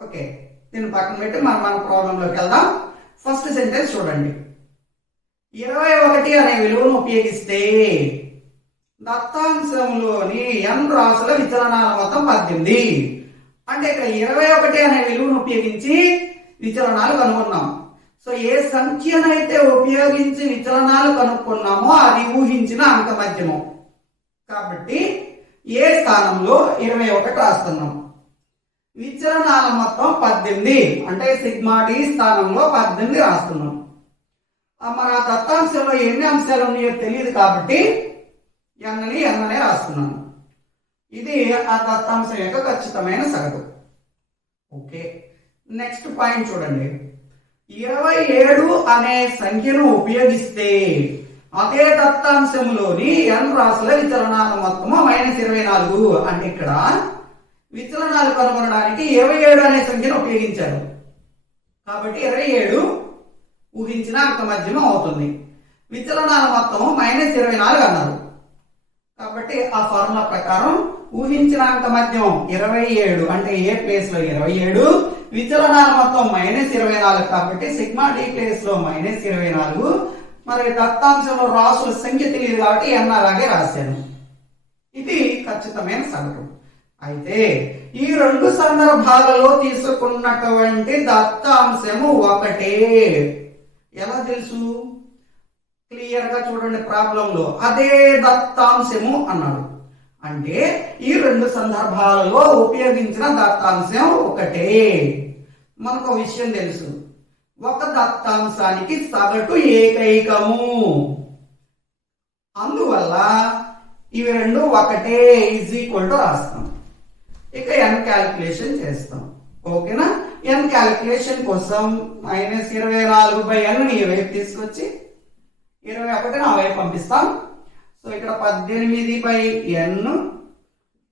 ఓకే, దీన్ని పక్కన పెట్టి మన ప్రాబ్లంలోకి వెళ్దాం. ఫస్ట్ సెంటెన్స్ చూడండి. 21 అనే విలువను ఉపయోగిస్తే దత్తాంశంలోని n రాసుల విచలనాల మొత్తం 18. అంటే ఇక్కడ 21 అనే విలువను ఉపయోగించి విచలనాలు కనుగొన్నాం. సో ఏ సంఖ్యనైతే ఉపయోగించి విచలనాలు కనుక్కున్నామో అది ఊహించిన అంక మధ్యమం. కాబట్టి ఏ స్థానంలో 21 రాస్తున్నాం. విచలనాల మొత్తం 18 అంటే సిగ్మా డి స్థానంలో 18 రాస్తున్నాం. మరి ఆ దత్తాంశంలో ఎన్ని అంశాలు ఉన్నాయో తెలియదు కాబట్టి ఎన్నని ఎన్ననే రాస్తున్నాను. ఇది ఆ దత్తాంశం యొక్క ఖచ్చితమైన సగటు. ఓకే, నెక్స్ట్ పాయింట్ చూడండి. 27 అనే సంఖ్యను ఉపయోగిస్తే అదే దత్తాంశంలోని n రాసుల విచలనాల మొత్తము -24. అంటే ఇక్కడ విచలనాలు కనుగొనడానికి 27 అనే సంఖ్యను ఉపయోగించారు. కాబట్టి 27 ఊహించిన అంక మధ్యమం అవుతుంది. విచలనాల మొత్తము -24 అన్నారు. కాబట్టి ఆ ఫార్ములా ప్రకారం ఊహించిన అంక మధ్యం 27 అంటే ఏ ప్లేస్ లో 27, విచలనాల మొత్తం -24. కాబట్టి సిగ్మా డి ప్లేస్ లో -24. మరి దత్తాంశంలో రాసుల సంఖ్య తెలియదు కాబట్టి n అలాగే రాశాను. ఇది ఖచ్చితమైన సగటు. అయితే ఈ రెండు సందర్భాలలో తీసుకున్నటువంటి దత్తాంశము ఒకటే. ఎలా తెలుసు? క్లియర్ గా చూడండి, ప్రాబ్లంలో అదే దత్తాంశము అన్నాడు. అంటే ఈ రెండు సందర్భాలలో ఉపయోగించిన దత్తాంశం ఒకటే. మనకు విషయం తెలుసు, ఒక దత్తాంశానికి సగటు ఏకైకము. అందువల్ల ఇవి రెండు ఒకటే = రాస్తాం. ఇక n క్యాలిక్యులేషన్ చేస్తాం. ఓకేనా, n క్యాలిక్యులేషన్ కోసం -24/n ని ఈ వైపు తీసుకొచ్చి 21 ఆ వైపు పంపిస్తాం. సో ఇక్కడ 18/n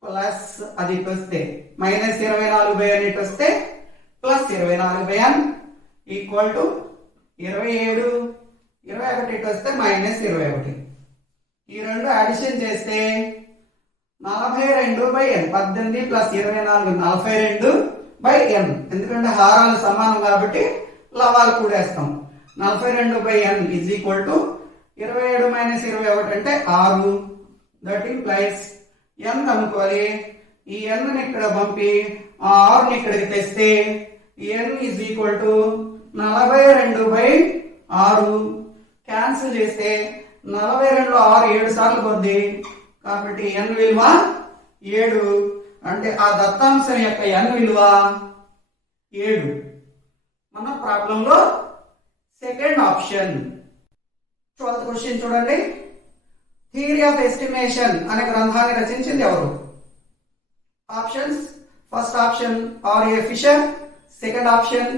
ప్లస్ అది వస్తే -24/n ఇటు వస్తే ప్లస్ 24/n = 27. 21 ఇటు వస్తే -21. ఈ రెండు అడిషన్ చేస్తే 42/n. 18 + 24 42/n. ఎందుకంటే హారాలు సమానం కాబట్టి లవాలు కూడేస్తాం. 42/n = 27 - 21 అంటే 6. దట్ ఇంప్లైస్ n కనుక్కోవాలి. ఈ n ని ఇక్కడ పంపి ఆ 6 ని ఇక్కడికి తెస్తే n = 42/6. క్యాన్సిల్ చేస్తే 42 6 7 సార్లు పోద్ది. కాబట్టి n విలువ 7. అంటే ఆ దత్తాంశం యొక్క n విలువ 7. మన ప్రాబ్లంలో సెకండ్ ఆప్షన్. 12th క్వశ్చన్ చూడండి. థియరీ ఆఫ్ ఎస్టిమేషన్ అనే గ్రంథాన్ని రచించింది ఎవరు? Options. First option R.A. Fisher, second option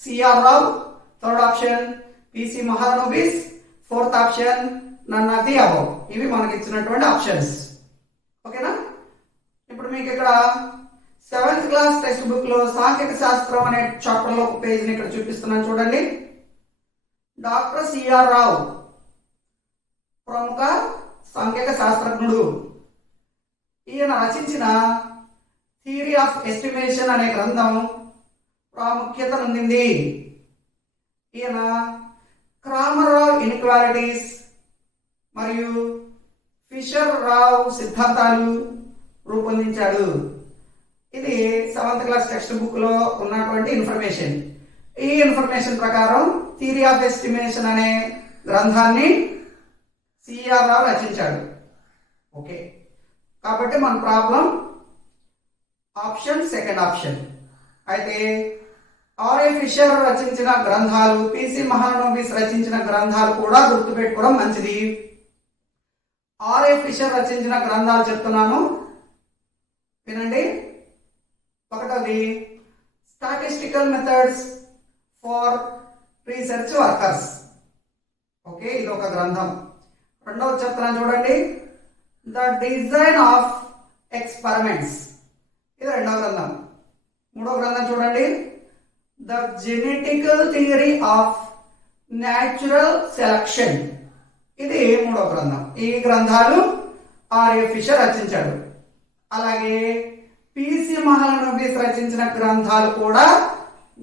C.R. Rao, third option P.C. Mahalanobis, fourth option none of the above. ఇవి మనకి ఇచ్చినటువంటి ఆప్షన్స్. ఓకేనా, మీకు ఇక్కడ 7th క్లాస్ టెక్స్ట్ బుక్ లో సాంఖ్యక శాస్త్రం అనే చాప్టర్ లో ఒక పేజీని ఇక్కడ చూపిస్తున్నాను చూడండి. డాక్టర్ సిఆర్ రావు ప్రముఖ సాంఖ్యక శాస్త్రజ్ఞుడు. ఈయన రచించిన థియరీ ఆఫ్ ఎస్టిమేషన్ అనే గ్రంథం ప్రాముఖ్యత పొందింది. ఈయన క్రామర్ రావ్ ఇన్ఈక్వాలిటీస్ మరియు ఫిషర్ రావ్ సిద్ధాంతాలు రూపొందించాడు. ఇది 7th క్లాస్ టెక్స్ట్ బుక్ లో ఉన్నటువంటి ఇన్ఫర్మేషన్. ఈ ఇన్ఫర్మేషన్ ప్రకారం థియరీ ఆఫ్ ఎస్టిమేషన్ అనే గ్రంథాన్ని సిఆర్ రావు రచించాడు. ఓకే, కాబట్టి మన ప్రాబ్లం ఆప్షన్ సెకండ్ ఆప్షన్. అయితే ఆర్ఏ ఫిషర్ రచించిన గ్రంథాలు, పిసి మహాలనోబిస్ రచించిన గ్రంథాలు కూడా గుర్తుపెట్టుకోవడం మంచిది. ఆర్ఏ ఫిషర్ రచించిన గ్రంథాలు చెప్తున్నాను వినండి. ఒకటోది statistical methods for research workers. Okay, ఇది ఒక గ్రంథం. రెండవది చెప్తున్నాను చూడండి, ద డిజైన్ ఆఫ్ ఎక్స్పెరిమెంట్స్, ఇది రెండవ గ్రంథం. మూడవ గ్రంథం చూడండి, the genetical theory of natural selection, ఇది మూడవ గ్రంథం. ఈ గ్రంథాలు ఆర్ఏ ఫిషర్ రచించాడు. అలాగే పిసి మహాలనోబిస్ రచించిన గ్రంథాలు కూడా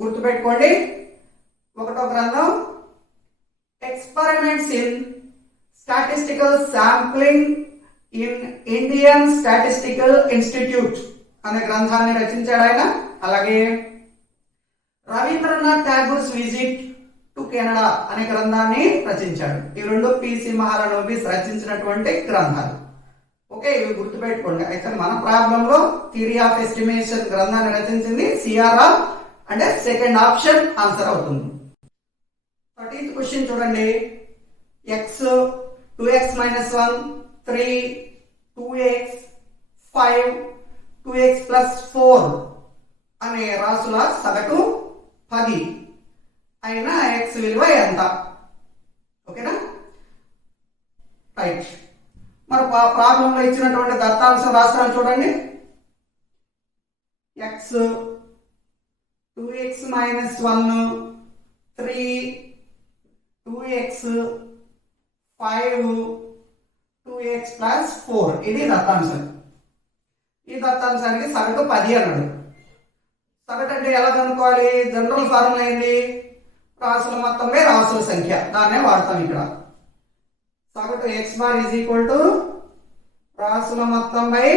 గుర్తుపెట్టుకోండి. ఒకటో గ్రంథం experiments in statistical sampling in Indian statistical institute అనే గ్రంథాన్ని రచించాడు ఆయన. అలాగే రవీంద్రనాథ్ ఠాగూర్స్ విజిట్ టు కెనడా అనే గ్రంథాన్ని రచించాడు. ఈ రెండు పిసి మహాలనోబిస్ రచించినటువంటి గ్రంథాలు. ఓకే, ఇవి గుర్తుపెట్టుకోండి. అయితే మన ప్రాబ్లం లో థియరీ ఆఫ్ ఎస్టిమేషన్ గ్రంథాన్ని రచించింది సిఆర్ రావ్, అంటే సెకండ్ ఆప్షన్ ఆన్సర్ అవుతుంది. 13th క్వశ్చన్ చూడండి, ఎక్స్ 2x - 1 3 2x 5 2x + 4 అనే రాసుల సగటు 10 అయినా ఎక్స్ విలువ ఎంత? ఓకేనా, రైట్. మరి ప్రాబ్లం లో ఇచ్చినటువంటి దత్తాంశం రాస్తాను చూడండి. ఎక్స్ 2x - 1 3 2x 5 2x + 4 ఇది దత్తాంశం. ఈ దత్తాంశానికి సగటు 10 అన్నాడు. సగటు అంటే ఎలా కనుక్కోవాలి? జనరల్ ఫార్ములా ఏంటి? రాసుల మొత్తంపై రాసుల సంఖ్య, దాన్నే వాడతాం ఇక్కడ. సగటు x బార్ = రాసుల మొత్తంపై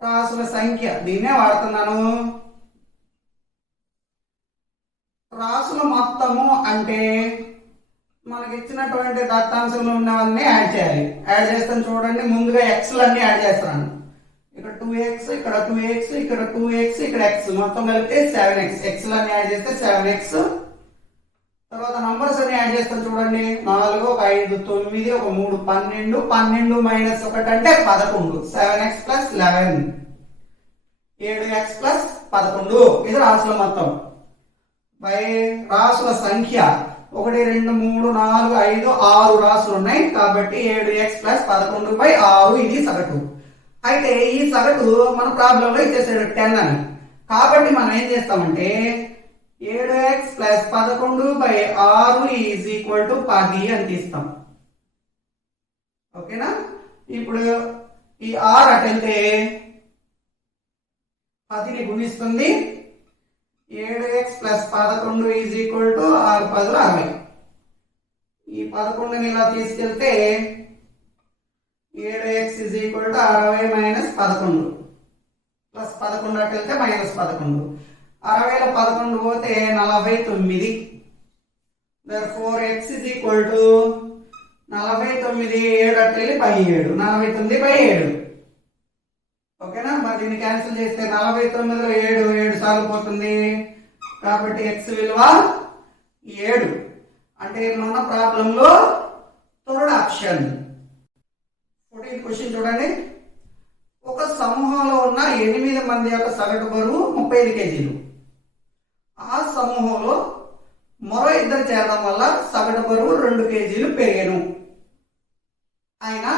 రాసుల సంఖ్య, దీన్నే వాడుతున్నాను. రాసుల మొత్తము అంటే మనకి ఇచ్చినటువంటి దత్తాంశంలో ఉన్నవన్నీ యాడ్ చేయాలి. యాడ్ చేస్తాను చూడండి. ముందుగా ఎక్స్లన్నీ యాడ్ చేస్తున్నాను. ఇక్కడ 2x, ఇక్కడ 2x, ఇక్కడ 2x, ఇక్కడ x, మొత్తం కలిపితే 7x. ఎక్స్లన్నీ యాడ్ చేస్తే 7x. తర్వాత నంబర్స్ అన్ని యాడ్ చేస్తాను చూడండి. 4 1 5 9 1 3 12 12 - 1 అంటే 11. 7x + 11 7x + 11. ఇది రాసుల మొత్తం బై రాసుల సంఖ్య. 1 2 3 4 5 6 రాసులు ఉన్నాయి కాబట్టి 7x + 11/6 ఇది సగటు. అయితే ఈ సగటు మన ప్రాబ్లం లో ఇచ్చేసాడు 10 అని. కాబట్టి మనం ఏం చేస్తామంటే 7x + 11/6 = 10 అని తీస్తాం. ఓకేనా, ఇప్పుడు ఈ 6 అటెళ్తే 10ని గుణిస్తుంది. 7x + 11 = 6 10 60. ఈ 11ని ఇలా తీసుకెళ్తే 7x = 60 - 11 ప్లస్ 11 అటెళ్తే -11. 60లో 11 పోతే 49. therefore x = 49 7 అటెళ్ళి 17 49/7. ఓకేనా, మరి దీన్ని క్యాన్సిల్ చేస్తే 49లో 7 సార్లు పోతుంది కాబట్టి x విలువ 7. అంటే మన ప్రాబ్లం లో థర్డ్ ఆప్షన్. 14th క్వశ్చన్ చూడండి. ఒక సమూహంలో ఉన్న 8 మంది యొక్క సగటు బరువు 35 కేజీలు. ఆ సమూహంలో మరో ఇద్దరు చేరడం వల్ల సగటు బరువు 2 కేజీలు పెరిగాను. అయినా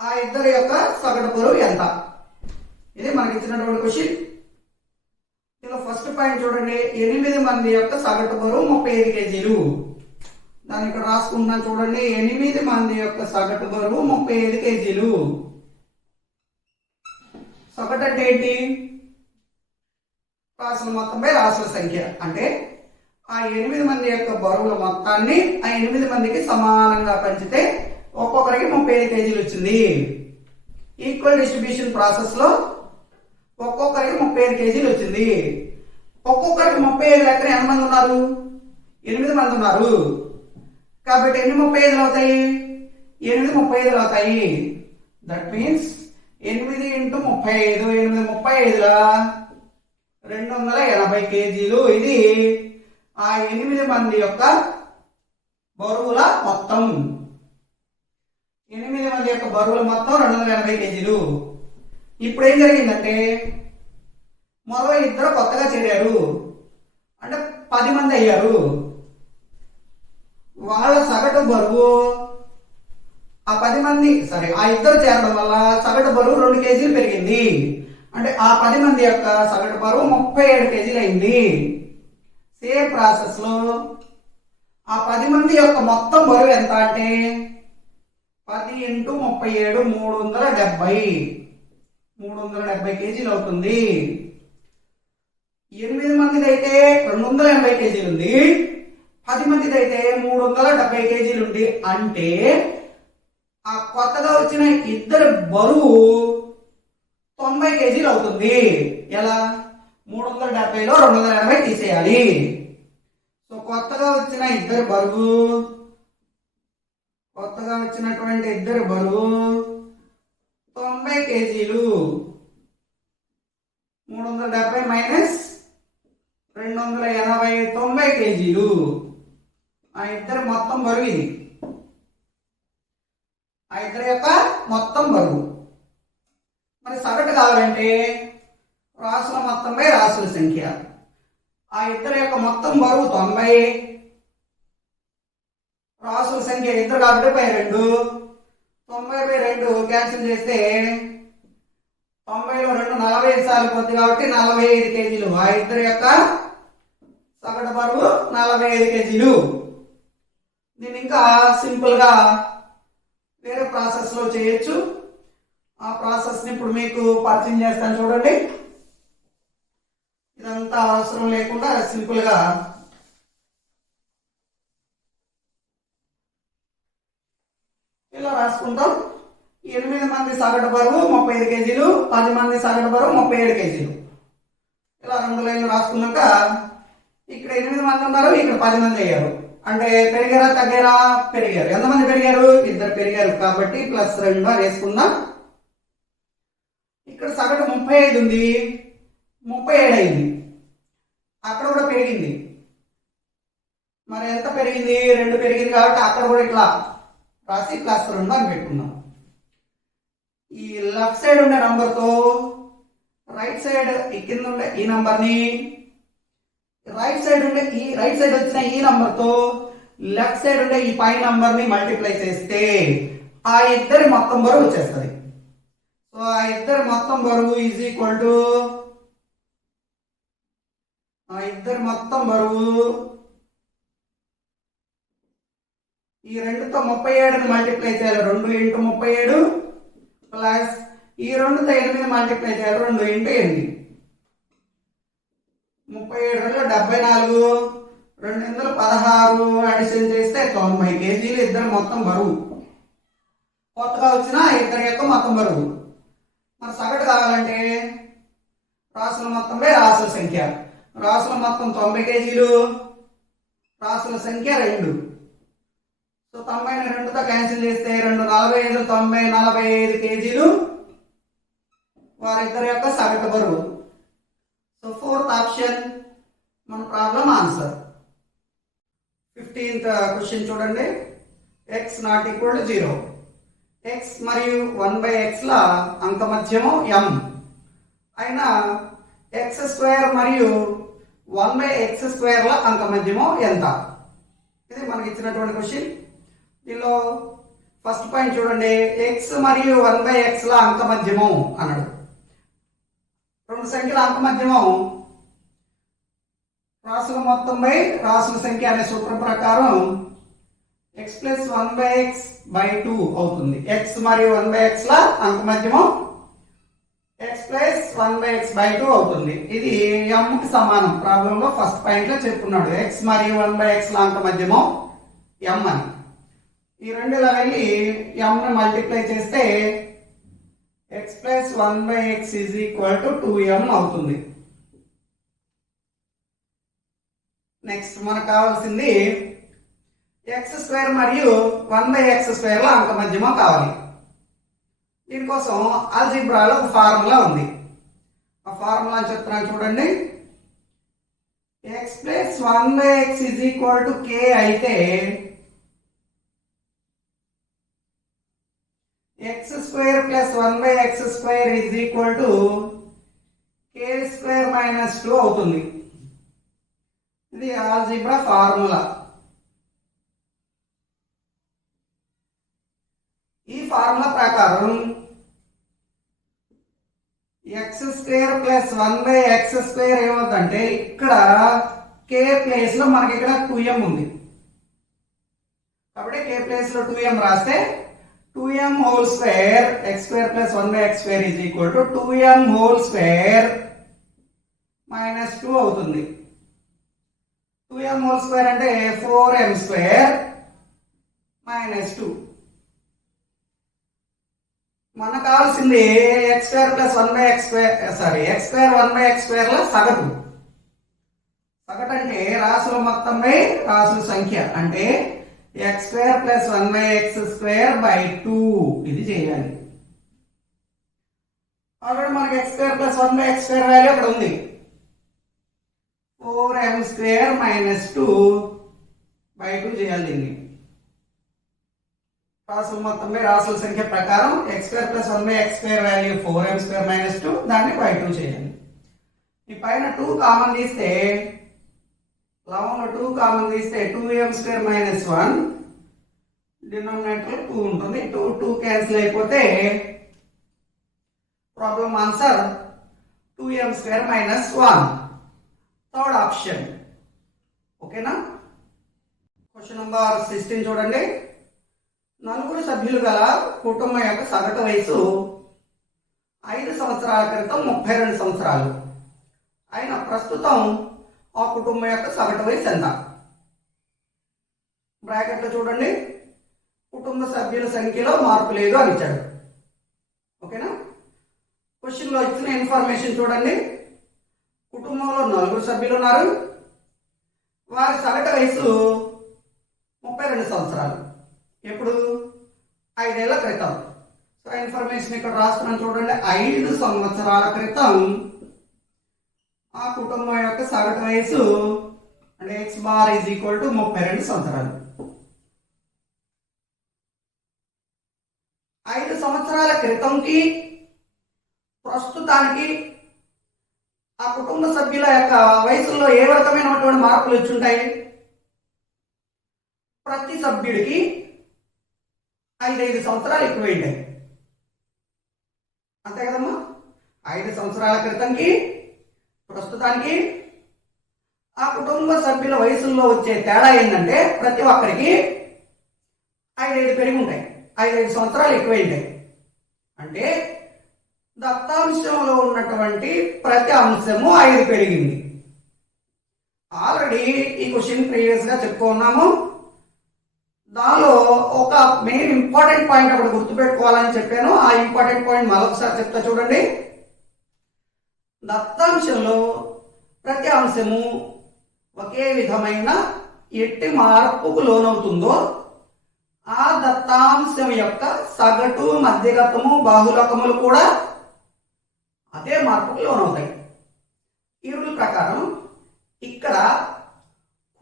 ఆ ఇద్దరు యొక్క సగటు బరువు ఎంత? ఇది మనకి ఇచ్చినటువంటి క్వశ్చన్. ఇందులో ఫస్ట్ పాయింట్ చూడండి, 8 మంది యొక్క సగటు బరువు 35 కేజీలు. దాన్ని ఇక్కడ రాసుకుంటున్నాను చూడండి, 8 మంది యొక్క సగటు బరువు 35 కేజీలు. సగటు అంటే ఏంటి? రాసుల మొత్తంపై రాసుల సంఖ్య. అంటే ఆ 8 మంది యొక్క బరువుల మొత్తాన్ని ఆ 8 మందికి సమానంగా పంచితే ఒక్కొక్కరికి 35 కేజీలు వచ్చింది. ఈక్వల్ డిస్ట్రిబ్యూషన్ ప్రాసెస్ లో ఒక్కొక్కరికి 35 కేజీలు వచ్చింది. ఒక్కొక్కరికి 35 లెక్కన ఎంతమంది ఉన్నారు? 8 మంది ఉన్నారు. కాబట్టి ఎన్ని 35 అవుతాయి? 8 35 అవుతాయి. దట్ మీన్స్ 8 × 35, 8 35ల 280 కేజీలు. ఇది ఆ 8 మంది యొక్క బరువుల మొత్తం. 8 మంది యొక్క బరువుల మొత్తం 280 కేజీలు. ఇప్పుడు ఏం జరిగిందంటే మరో ఇద్దరు కొత్తగా చేరారు, అంటే 10 మంది అయ్యారు. వాళ్ళ సగటు బరువు ఆ 10 మంది ఆ ఇద్దరు చేరడం వల్ల సగటు బరువు 2 కేజీలు పెరిగింది. అంటే ఆ 10 మంది యొక్క సగటు బరువు 37 కేజీలు అయింది. సేమ్ ప్రాసెస్ లో ఆ 10 మంది యొక్క మొత్తం బరువు ఎంత అంటే 10 × 37 370 కేజీలు అవుతుంది. 8 మందిది అయితే 280 కేజీలు ఉంది, 10 మందిది అయితే 370 కేజీలు ఉంది. అంటే ఆ కొత్తగా వచ్చిన ఇద్దరు బరువు 90 కేజీలు అవుతుంది. ఎలా? 370లో 280 తీసేయాలి. సో కొత్తగా వచ్చినటువంటి ఇద్దరు బరువు 90 కేజీలు. 370 మైనస్ 280 90 కేజీలు. ఆ ఇద్దరు మొత్తం బరువు ఇది. ఆ ఇద్దరి యొక్క మొత్తం బరువు. మరి సగటు కావాలంటే రాసుల మొత్తంపై రాసుల సంఖ్య. ఆ ఇద్దరి యొక్క మొత్తం బరువు 90, రాసుల సంఖ్య ఇద్దరు కాబట్టి 2, 90/2 క్యాన్సిల్ చేస్తే 90లో 2 45 సార్లు పోతుంది కాబట్టి 45 కేజీలు. ఆ ఇద్దరి యొక్క సగటు బరువు 45 కేజీలు. దీన్ని ఇంకా సింపుల్ గా వేరే ప్రాసెస్ లో చేయొచ్చు. ఆ ప్రాసెస్ ని ఇప్పుడు మీకు పరిచయం చేస్తాను చూడండి. ఇదంతా అవసరం లేకుండా సింపుల్ గా ఇలా రాసుకుంటాం. 8 మంది సగటు బరువు 35 కేజీలు, 10 మంది సగటు బరువు 37 కేజీలు. ఇలా 2 లైన్లు రాసుకున్నాక ఇక్కడ 8 మంది ఉన్నారు, ఇక్కడ 10 మంది అయ్యారు. అంటే పెరిగారా తగ్గారా? పెరిగారు. ఎంతమంది పెరిగారు? ఇద్దరు పెరిగారు కాబట్టి +2 వేసుకుందాం. ఇక్కడ సగటు 35 ఉంది, 37 అయింది. అక్కడ కూడా పెరిగింది. మరి ఎంత పెరిగింది? 2 పెరిగింది కాబట్టి అక్కడ కూడా ఇట్లా రాసి +2 అని పెట్టుకున్నాం. ఈ లెఫ్ట్ సైడ్ ఉండే నంబర్ తో రైట్ సైడ్ కింద ఉండే ఈ నంబర్ ని, రైట్ సైడ్ వచ్చిన ఈ నంబర్ తో లెఫ్ట్ సైడ్ ఉండే ఈ పై నంబర్ ని మల్టిప్లై చేస్తే ఆ ఇద్దరి మొత్తం బరువు వచ్చేస్తుంది. సో ఆ ఇద్దరి మొత్తం బరువు ఈజ్ ఈక్వల్ టు ఈ 2తో 37ని మల్టిప్లై చేయాలి, 2 × 37 ప్లస్ ఈ 2తో 8 మల్టిప్లై చేయాలి, 2 × 8. 37 74, 2 16 అడిషన్ చేస్తే 90 కేజీలు ఇద్దరు మొత్తం బరువు. కొత్తగా వచ్చిన ఇద్దరి యొక్క మొత్తం బరువు. మన సగటు కావాలంటే రాసుల మొత్తంపై రాసుల సంఖ్య. రాసుల మొత్తం 90 కేజీలు, రాసుల సంఖ్య 2. సో 90ని 2తో క్యాన్సిల్ చేస్తే 2 45 90 45 కేజీలు వారిద్దరి యొక్క సగటు బరువు. సో 4th ఆప్షన్ మన ప్రాబ్లం ఆన్సర్. 15th క్వశ్చన్ చూడండి. x ≠ 0. x మరియు 1/x ల అంకమధ్యము m అయినా x² మరియు 1/x² ల అంకమధ్యము ఎంత? ఇది మనకి ఇచ్చినటువంటి క్వశ్చన్. దీనిలో ఫస్ట్ పాయింట్ చూడండి, x మరియు 1/x ల అంకమధ్యము అన్నాడు. రెండు సంఖ్యల అంక మధ్యమం రాసుల మొత్తం బై రాసుల సంఖ్య అనే సూత్రం ప్రకారం x ప్లస్ 1/x/2 అవుతుంది. x మరియు 1/x ల అంక మధ్యమం x ప్లస్ 1/x/2 అవుతుంది. ఇది m కి సమానం. ప్రాబ్లం లో ఫస్ట్ పాయింట్ లో చెప్పుకున్నాడు x మరియు 1/x ల అంక మధ్యమం m అని. ఈ రెండులా వెళ్ళి m ని మల్టిప్లై చేస్తే x plus 1/x is equal to 2m అవుతుంది. నెక్స్ట్ మనకు కావాల్సింది x² మరియు 1/x² ల అంక మధ్యమం కావాలి. దీనికోసం ఆల్జీబ్రాలో ఒక ఫార్ములా ఉంది. ఆ ఫార్ములా చెప్తున్నాను చూడండి. x plus 1/x is equal to k అయితే x² plus 1/x² is equal to k² minus 2 అవుతుంది. ఇది ఆల్జీబ్రా ఫార్ములా. ఈ ఫార్ములా ప్రకారం x² ప్లస్ 1/x² ఏమవుతుందంటే ఇక్కడ k ప్లేస్ లో మనకి ఇక్కడ 2m ఉంది కాబట్టి k ప్లేస్ లో 2m రాస్తే 2m whole square x² plus 1/x² is equal to 2m whole square minus 2 అవుతుంది. 2m హోల్ స్క్వేర్ అంటే 4m స్క్వేర్ మైనస్ 2. మనకు కావాల్సింది x² plus 1/x² x² 1/x² ల సగటు. సగటు అంటే రాసుల మొత్తం బై రాసుల సంఖ్య అంటే x² ప్లస్ 1/x²/2 ఇది చేయాలి. ఆల్రెడీ మనకి x² ప్లస్ 1/x² వాల్యూ అక్కడ ఉంది. 4m² మైనస్ 2/2 చేయాలి. దీన్ని రాసుల మొత్తం బై రాసుల సంఖ్య ప్రకారం x² plus 1/x² value 4m² minus 2 దాన్ని 2 చేయాలి. ఈ పైన 2 కామన్ తీస్తే 2 కామన్ తీస్తే 2m² మైనస్ 1 డినామినేటర్ 2 ఉంటుంది. 2 క్యాన్సిల్ అయిపోతే problem answer 2m² minus 1 third option. ఓకేనా. క్వశ్చన్ నంబర్ 16 చూడండి. నలుగురు సభ్యులు గల కుటుంబం యొక్క సగటు వయసు 5 సంవత్సరాల క్రితం 32 సంవత్సరాలు అయిన ప్రస్తుతం ఆ కుటుంబం యొక్క సగటు వయసు ఎంత? బ్రాకెట్ లో చూడండి. కుటుంబ సభ్యుల సంఖ్యలో మార్పు లేదు అని ఇచ్చాడు. ఓకేనా. క్వశ్చన్ లో ఇచ్చిన ఇన్ఫర్మేషన్ చూడండి. కుటుంబంలో 4 సభ్యులు ఉన్నారు. వారి సగటు వయసు 32 సంవత్సరాలు. ఎప్పుడు? 5 ఏళ్ల క్రితం. సో ఇన్ఫర్మేషన్ ఇక్కడ రాస్తున్నాను చూడండి. 5 సంవత్సరాల క్రితం ఆ కుటుంబం యొక్క సగటు వయసు అంటే x bar is equal to 32 సంవత్సరాలు. 5 సంవత్సరాల క్రితంకి ప్రస్తుతానికి ఆ కుటుంబ సభ్యుల యొక్క వయసులో ఏ రకమైనటువంటి మార్పులు వచ్చుంటాయి? ప్రతి సభ్యుడికి 5 సంవత్సరాలు ఎక్కువైంటాయి. అంతే కదమ్మా. 5 సంవత్సరాల క్రితంకి ప్రస్తుతానికి ఆ కుటుంబ సభ్యుల వయసుల్లో వచ్చే తేడా ఏంటంటే ప్రతి ఒక్కరికి 5 పెరిగి ఉంటాయి. 5 సంవత్సరాలు ఎక్కువైంటాయి. అంటే దత్తాంశంలో ఉన్నటువంటి ప్రతి అంశము 5 పెరిగింది. ఆల్రెడీ ఈ క్వశ్చన్ ప్రీవియస్ గా చెప్పుకున్నాము. దానిలో ఒక మెయిన్ ఇంపార్టెంట్ పాయింట్ అక్కడ గుర్తుపెట్టుకోవాలని చెప్పాను. ఆ ఇంపార్టెంట్ పాయింట్ మరొకసారి చెప్తా చూడండి. దత్తాంశంలో ప్రతి అంశము ఒకే విధమైన ఎట్టి మార్పుకు లోనవుతుందో ఆ దత్తాంశం యొక్క సగటు, మధ్యగతము, బాహుళకములు కూడా అదే మార్పుకు లోనవుతాయి. ఈ రూల్ ప్రకారం ఇక్కడ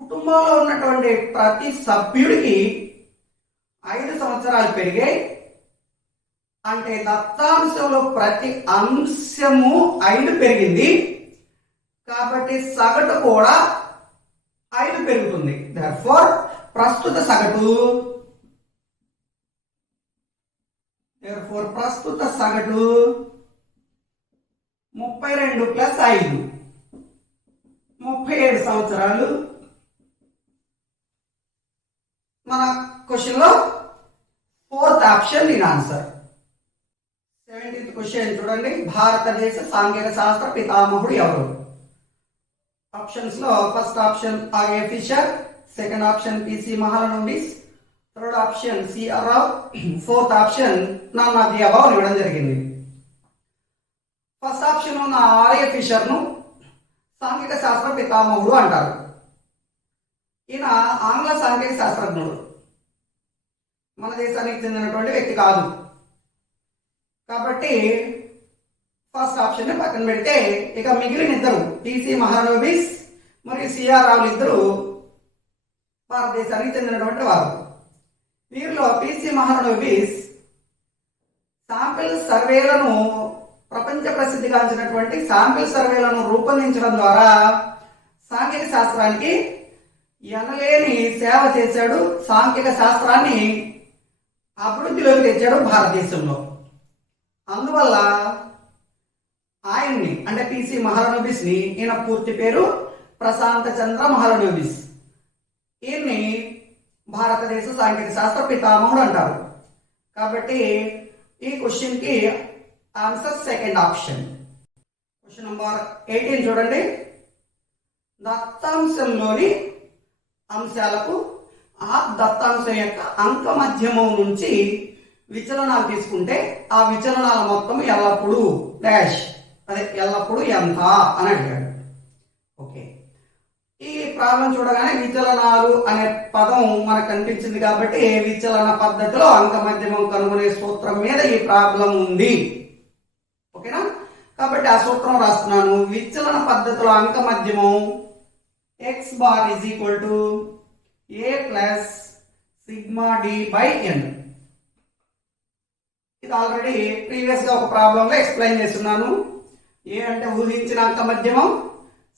కుటుంబంలో ఉన్నటువంటి ప్రతి సభ్యుడికి 5 సంవత్సరాలు పెరిగాయి. అంటే దత్తాంశంలో ప్రతి అంశము 5 పెరిగింది కాబట్టి సగటు కూడా 5 పెరుగుతుంది. therefore ప్రస్తుత సగటు 32 32 ప్లస్ 5 37 సంవత్సరాలు. మన క్వశ్చన్ లో 4th ఆప్షన్ దీని ఆన్సర్. 17th క్వశ్చన్ చూడండి, భారతదేశ సాంఘిక శాస్త్ర పితామహుడు ఎవరు? ఆప్షన్స్ లో first option R A Fisher, second option P C Mahalanobis, third option C R Rao, 4th option none of the above ఇవ్వడం జరిగింది. ఫస్ట్ ఆప్షన్ ఉన్న ఆర్ఏ ఫిషర్ ను సాంఘిక శాస్త్ర పితామహుడు అంటారు. ఈయన ఆంగ్ల సాంఘిక శాస్త్రజ్ఞుడు, మన దేశానికి చెందినటువంటి వ్యక్తి కాదు. కాబట్టి ఫస్ట్ ఆప్షన్ పక్కన పెడితే ఇక మిగిలిన ఇద్దరు టిసి మహాలనోబిస్ మరియు సిఆర్ రావులు ఇద్దరు భారతదేశానికి చెందినటువంటి వారు. వీరిలో పిసి మహాలనోబిస్ శాంపిల్ సర్వేలను ప్రపంచ ప్రసిద్ధిగాంచినటువంటి శాంపిల్ సర్వేలను రూపొందించడం ద్వారా సాంఘిక శాస్త్రానికి ఎనలేని సేవ చేశాడు. సాంఘిక శాస్త్రాన్ని అభివృద్ధిలోకి తెచ్చాడు భారతదేశంలో. అందువల్ల ఆయన్ని అంటే పిసి మహాలనోబిస్ ని, ఈయన పూర్తి పేరు ప్రశాంత చంద్ర మహాలనోబిస్, ఈయన్ని భారతదేశ సాంఘిక శాస్త్ర పితామహుడు అంటారు. కాబట్టి ఈ క్వశ్చన్ కి answer second option. Question number 18 చూడండి, దత్తాంశంలోని అంశాలకు ఆ దత్తాంశం యొక్క అంక మధ్యమం నుంచి విచలనాలు తీసుకుంటే ఆ విచలనాల మొత్తం ఎల్లప్పుడూ డాష్, అదే ఎల్లప్పుడూ ఎంత అని అడిగాడు. ఓకే, ఈ ప్రాబ్లం చూడగానే విచలనాలు అనే పదం మనకు కనిపించింది కాబట్టి విచలన పద్ధతిలో అంక మధ్యమం కనుగొనే సూత్రం మీద ఈ ప్రాబ్లం ఉంది. ఓకేనా? కాబట్టి ఆ సూత్రం రాస్తున్నాను. విచలన పద్ధతిలో అంక మధ్యమం x bar is equal to a plus sigma d by n. ఇది ఆల్రెడీ ప్రీవియస్ గా ఒక ప్రాబ్లం లో ఎక్స్ప్లెయిన్ చేస్తున్నాను. ఏ అంటే ఊహించిన అంక మధ్యమం,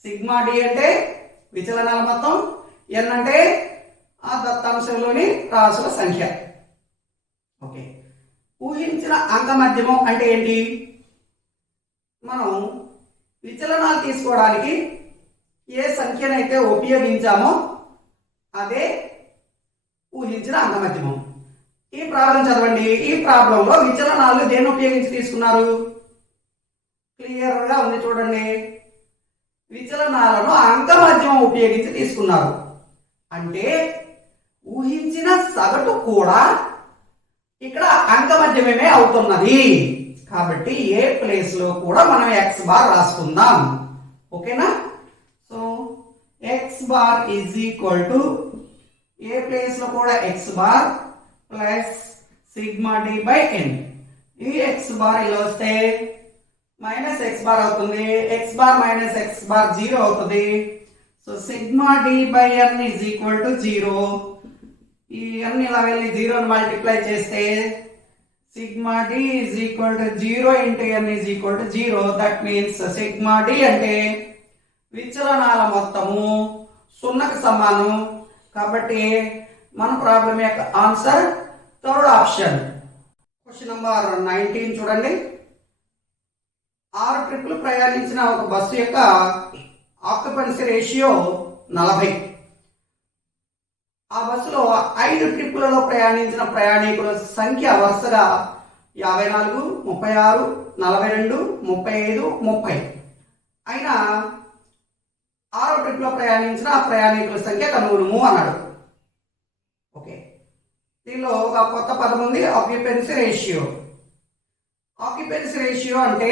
సిగ్మా డి అంటే విచలనాల మొత్తం, n అంటే ఆ దత్తాంశంలోని రాశుల సంఖ్య. ఓకే, ఊహించిన అంక మధ్యమం అంటే ఏంటి? మనం విచలనాలు తీసుకోవడానికి ఏ సంఖ్యనైతే ఉపయోగించామో అదే ఊహించిన అంక మధ్యమం. ఈ ప్రాబ్లం చదవండి. ఈ ప్రాబ్లంలో విచలనాలు దేన్ని ఉపయోగించి తీసుకున్నారు? క్లియర్ గా ఉంది చూడండి. విచలనాలను అంక మధ్యమం ఉపయోగించి తీసుకున్నారు. అంటే ఊహించిన సగటు కూడా ఇక్కడ అంక మధ్యమే అవుతున్నది. కాబట్టి ఏ ప్లేస్ లో కూడా మనం ఎక్స్ బార్ రాసుకుందాం. ఓకేనా? So x bar is equal to A place లో కూడా x bar plus sigma d by n. ఈ ఎక్స్ బార్ ఇలా వస్తే మైనస్ ఎక్స్ బార్ అవుతుంది. X bar minus x bar 0 అవుతుంది. So sigma d by n is equal to 0. ఈ అన్ని ఇలా వెళ్ళి 0 మల్టిప్లై చేస్తే sigma d is equal to 0 into n is equal to 0. That means sigma d అంటే విచలనాల మొత్తము 0కి సమానం. కాబట్టి మన ప్రాబ్లం యొక్క answer third option. Question number 19 చూడండి. 6 ట్రిప్పులు ప్రయాణించిన ఒక బస్సు యొక్క ఆక్యుపెన్సీ రేషియో 40. ఆ బస్సులో 5 ట్రిప్పులలో ప్రయాణించిన ప్రయాణికుల సంఖ్య వరుసగా 54, 36, 42, 35, 30 అయినా 6వ ట్రిప్ లో ప్రయాణించిన ఆ ప్రయాణికుల సంఖ్య కనుగొనుము అన్నాడు. ఓకే, దీనిలో ఒక కొత్త పదం ఉంది, ఆక్యుపెన్సీ రేషియో. ఆక్యుపెన్సీ రేషియో అంటే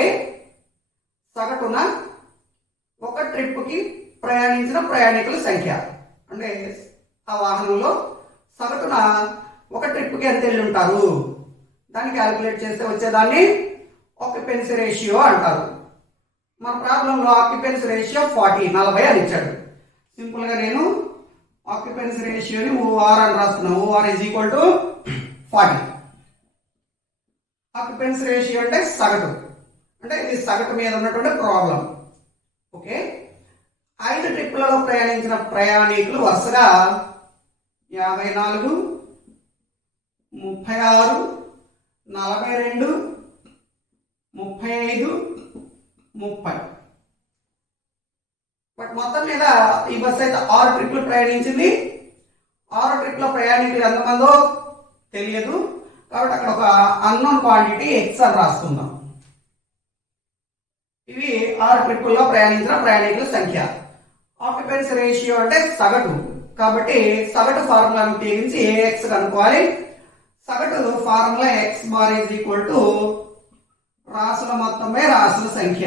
సగటున ఒక ట్రిప్ కి ప్రయాణించిన ప్రయాణికుల సంఖ్య. అంటే ఆ వాహనంలో సగటున ఒక ట్రిప్ కి ఎంత వెళ్ళి ఉంటారు దాన్ని క్యాలిక్యులేట్ చేస్తే వచ్చేదాన్ని ఆక్యుపెన్సీ రేషియో అంటారు. మన ప్రాబ్లంలో ఆక్యుపెన్సీ రేషియో 40 అని ఇచ్చాడు. సింపుల్ గా నేను ఆక్యుపెన్సీ రేషియోని ఓఆర్ అని రాస్తున్నాను. O R is equal to 40. Occupancy ratio అంటే సగటు, అంటే ఇది సగటు మీద ఉన్నటువంటి ప్రాబ్లం. ఓకే, 5 ట్రిప్పులలో ప్రయాణించిన ప్రయాణికులు వరుసగా 54, 36, 42, 35, 30. బట్ మొత్తం మీద ఈ బస్సు అయితే 6 ట్రిప్లు ప్రయాణించింది. 6 ట్రిప్ల ప్రయాణికులు ఎంతమందో తెలియదు, కాబట్టి అక్కడ ఒక అన్నోన్ క్వాంటిటీ ఎక్స్ అని రాసుకుందాం. ఇవి 6 ట్రిప్పుల్లో ప్రయాణించిన ప్రయాణికుల సంఖ్య. ఆక్యుపెన్సీ రేషియో అంటే సగటు, కాబట్టి సగటు ఫార్ములాను ఉపయోగించి ఏఎక్స్ కనుక్కోవాలి. సగటు formula X bar is equal to రాసుల మొత్తమే రాసుల సంఖ్య.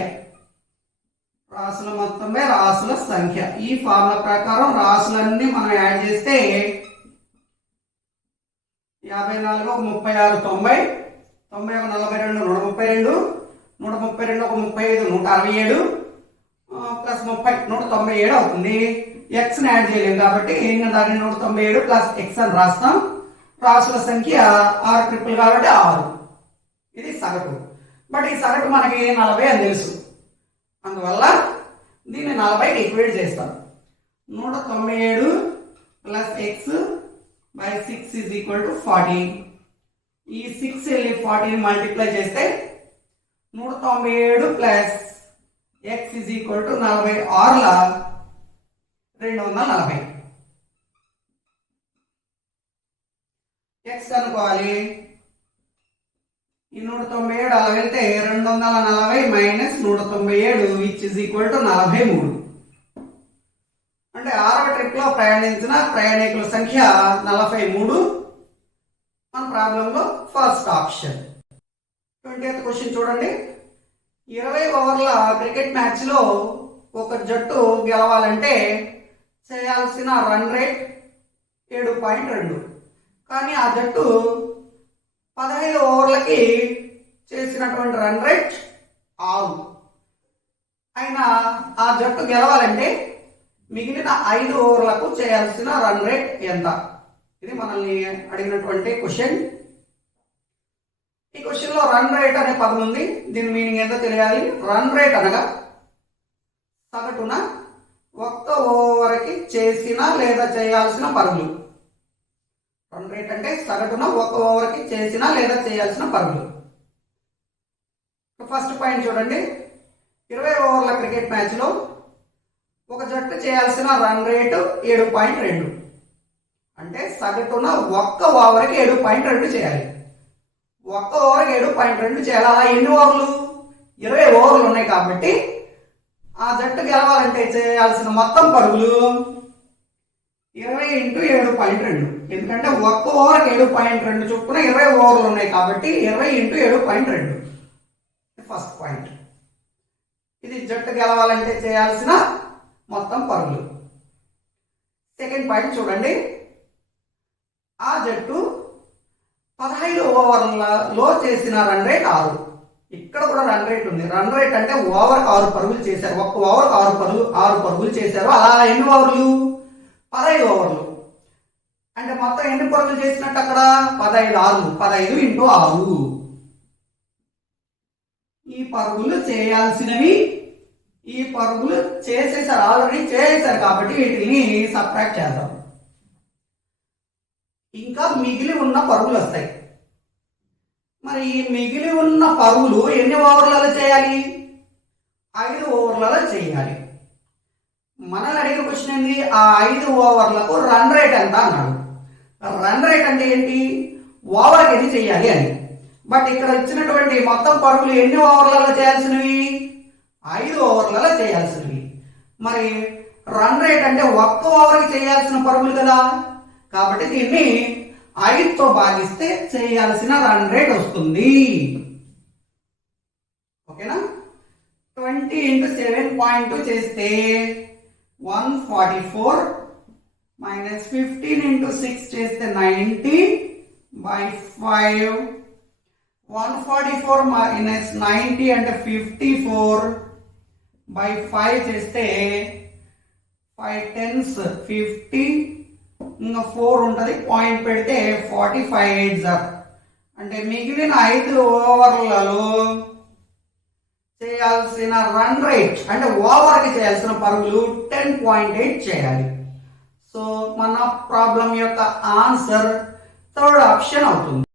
రాసుల మొత్తమే రాసుల సంఖ్య. ఈ ఫార్ములా ప్రకారం రాసులన్నీ మనం యాడ్ చేస్తే 54 36 90, 90 42 132, 132 35 ప్లస్ 30 197 అవుతుంది. ఎక్స్ ని యాడ్ చేయలేము కాబట్టి దాన్ని 197 ప్లస్ ఎక్స్ అని రాస్తాం. రాసుల సంఖ్య 6 ట్రిపుల్ కాబట్టి 6. ఇది సగటు. బట్ ఈ సగటు మనకి 40 అని తెలుసు, అందువల్ల దీన్ని 40కి ఈక్వేట్ చేస్తాం. 197 plus x by 6 is equal to 40. ఈ 6 వెళ్ళి 40ని మల్టిప్లై చేస్తే 197 plus x is equal to 46ల 240. ఎక్స్ కనుక్కోవాలి. ఈ 197 అలా వెళ్తే 240 minus 197 which is equal to 43. అంటే 6వ ట్రిప్ లో ప్రయాణించిన ప్రయాణికుల సంఖ్య 43. మన ప్రాబ్లంలో ఫస్ట్ ఆప్షన్. 20th క్వశ్చన్ చూడండి. 20 ఓవర్ల క్రికెట్ మ్యాచ్ లో ఒక జట్టు గెలవాలంటే చేయాల్సిన రన్ రేట్ 7.2. కానీ ఆ జట్టు 15 ఓవర్లకి చేసినటువంటి రన్ రేట్ 6. అయినా ఆ జట్టు గెలవాలంటే మిగిలిన 5 ఓవర్లకు చేయాల్సిన రన్ రేట్ ఎంత? ఇది మనల్ని అడిగినటువంటి క్వశ్చన్. ఈ క్వశ్చన్ లో రన్ రేట్ అనే పదం ఉంది. దీని మీనింగ్ ఏంటో తెలియాలి. రన్ రేట్ అనగా సగటున ఒక్క ఓవర్కి చేసిన లేదా చేయాల్సిన పరుగులు. రన్ రేట్ అంటే సగటున ఒక్క ఓవర్కి చేసిన లేదా చేయాల్సిన పరుగులు. ఫస్ట్ పాయింట్ చూడండి. 20 ఓవర్ల క్రికెట్ మ్యాచ్ లో ఒక జట్టు చేయాల్సిన రన్ రేటు 7.2. అంటే సగటున ఒక్క ఓవర్కి 7.2 చేయాలి. ఒక్క ఓవర్కి 7.2 చేయాలి. అలా ఎన్ని ఓవర్లు? 20 ఓవర్లు ఉన్నాయి కాబట్టి ఆ జట్టు గెలవాలంటే చేయాల్సిన మొత్తం పరుగులు 20 ఇంటూ 7.2. ఎందుకంటే ఒక్క ఓవర్కి 7.2 చొప్పున 20 ఓవర్లు ఉన్నాయి కాబట్టి 20 ఇంటూ 7.2. First point. ఇది జట్టు గెలవాలంటే చేయాల్సిన మొత్తం పరుగులు. సెకండ్ పాయింట్ చూడండి. ఆ జట్టు 15 ఓవర్లలో చేసిన రన్ రేట్ 6. ఇక్కడ కూడా రన్ రేట్ ఉంది. రన్ రేట్ అంటే ఓవర్ 6 పరుగులు చేశారు. ఒక్క ఓవర్ 6 పరుగులు చేశారు. అలా ఎన్ని ఓవర్లు? 15 ఓవర్లు. అంటే మొత్తం ఎన్ని పరుగులు చేసినట్టు అక్కడ? 15 ఇంటూ 6. ఈ పరుగులు చేయాల్సినవి, ఈ పరుగులు చేసేసారు, ఆల్రెడీ చేసేసారు కాబట్టి వీటిని సబ్ట్రాక్ట్ చేద్దాం. ఇంకా మిగిలి ఉన్న పరుగులు వస్తాయి. మరి ఈ మిగిలి ఉన్న పరుగులు ఎన్ని ఓవర్లలో చేయాలి? 5 ఓవర్లలో చేయాలి. మనల్ని అడిగిన క్వశ్చన్ ఏంది? ఆ 5 ఓవర్లకు రన్ రేట్ ఎంత అన్నాడు. రన్ రేట్ అంటే ఏంటి? ఓవర్కి ఎన్ని చేయాలి అని. బట్ ఇక్కడ ఇచ్చినటువంటి మొత్తం పరుగులు ఎన్ని ఓవర్లలో చేయాల్సినవి? 5 ఓవర్లలో చేయాల్సినవి. మరి రన్ రేట్ అంటే ఒక్క ఓవర్కి చేయాల్సిన పరుగులు కదా, కాబట్టి దీన్ని 5తో భాగిస్తే చేయాల్సిన రన్ రేట్ వస్తుంది. ఓకేనా? 20 ఇంటూ 7.2 చేస్తే 144 మైనస్ 15 ఇంటూ 6 చేస్తే 90/5. 144 మైనస్ 90 అంటే 54/5 చేస్తే 5 10s 50, ఇంకా 4 ఉంటుంది, పాయింట్ పెడితే 45 అంటే మిగిలిన 5 ఓవర్లలో చేయాల్సిన రన్ రేట్ అంటే ఓవర్కి చేయాల్సిన పరుగులు 10.8 చేయాలి. సో మన ప్రాబ్లం యొక్క ఆన్సర్ థర్డ్ ఆప్షన్ అవుతుంది.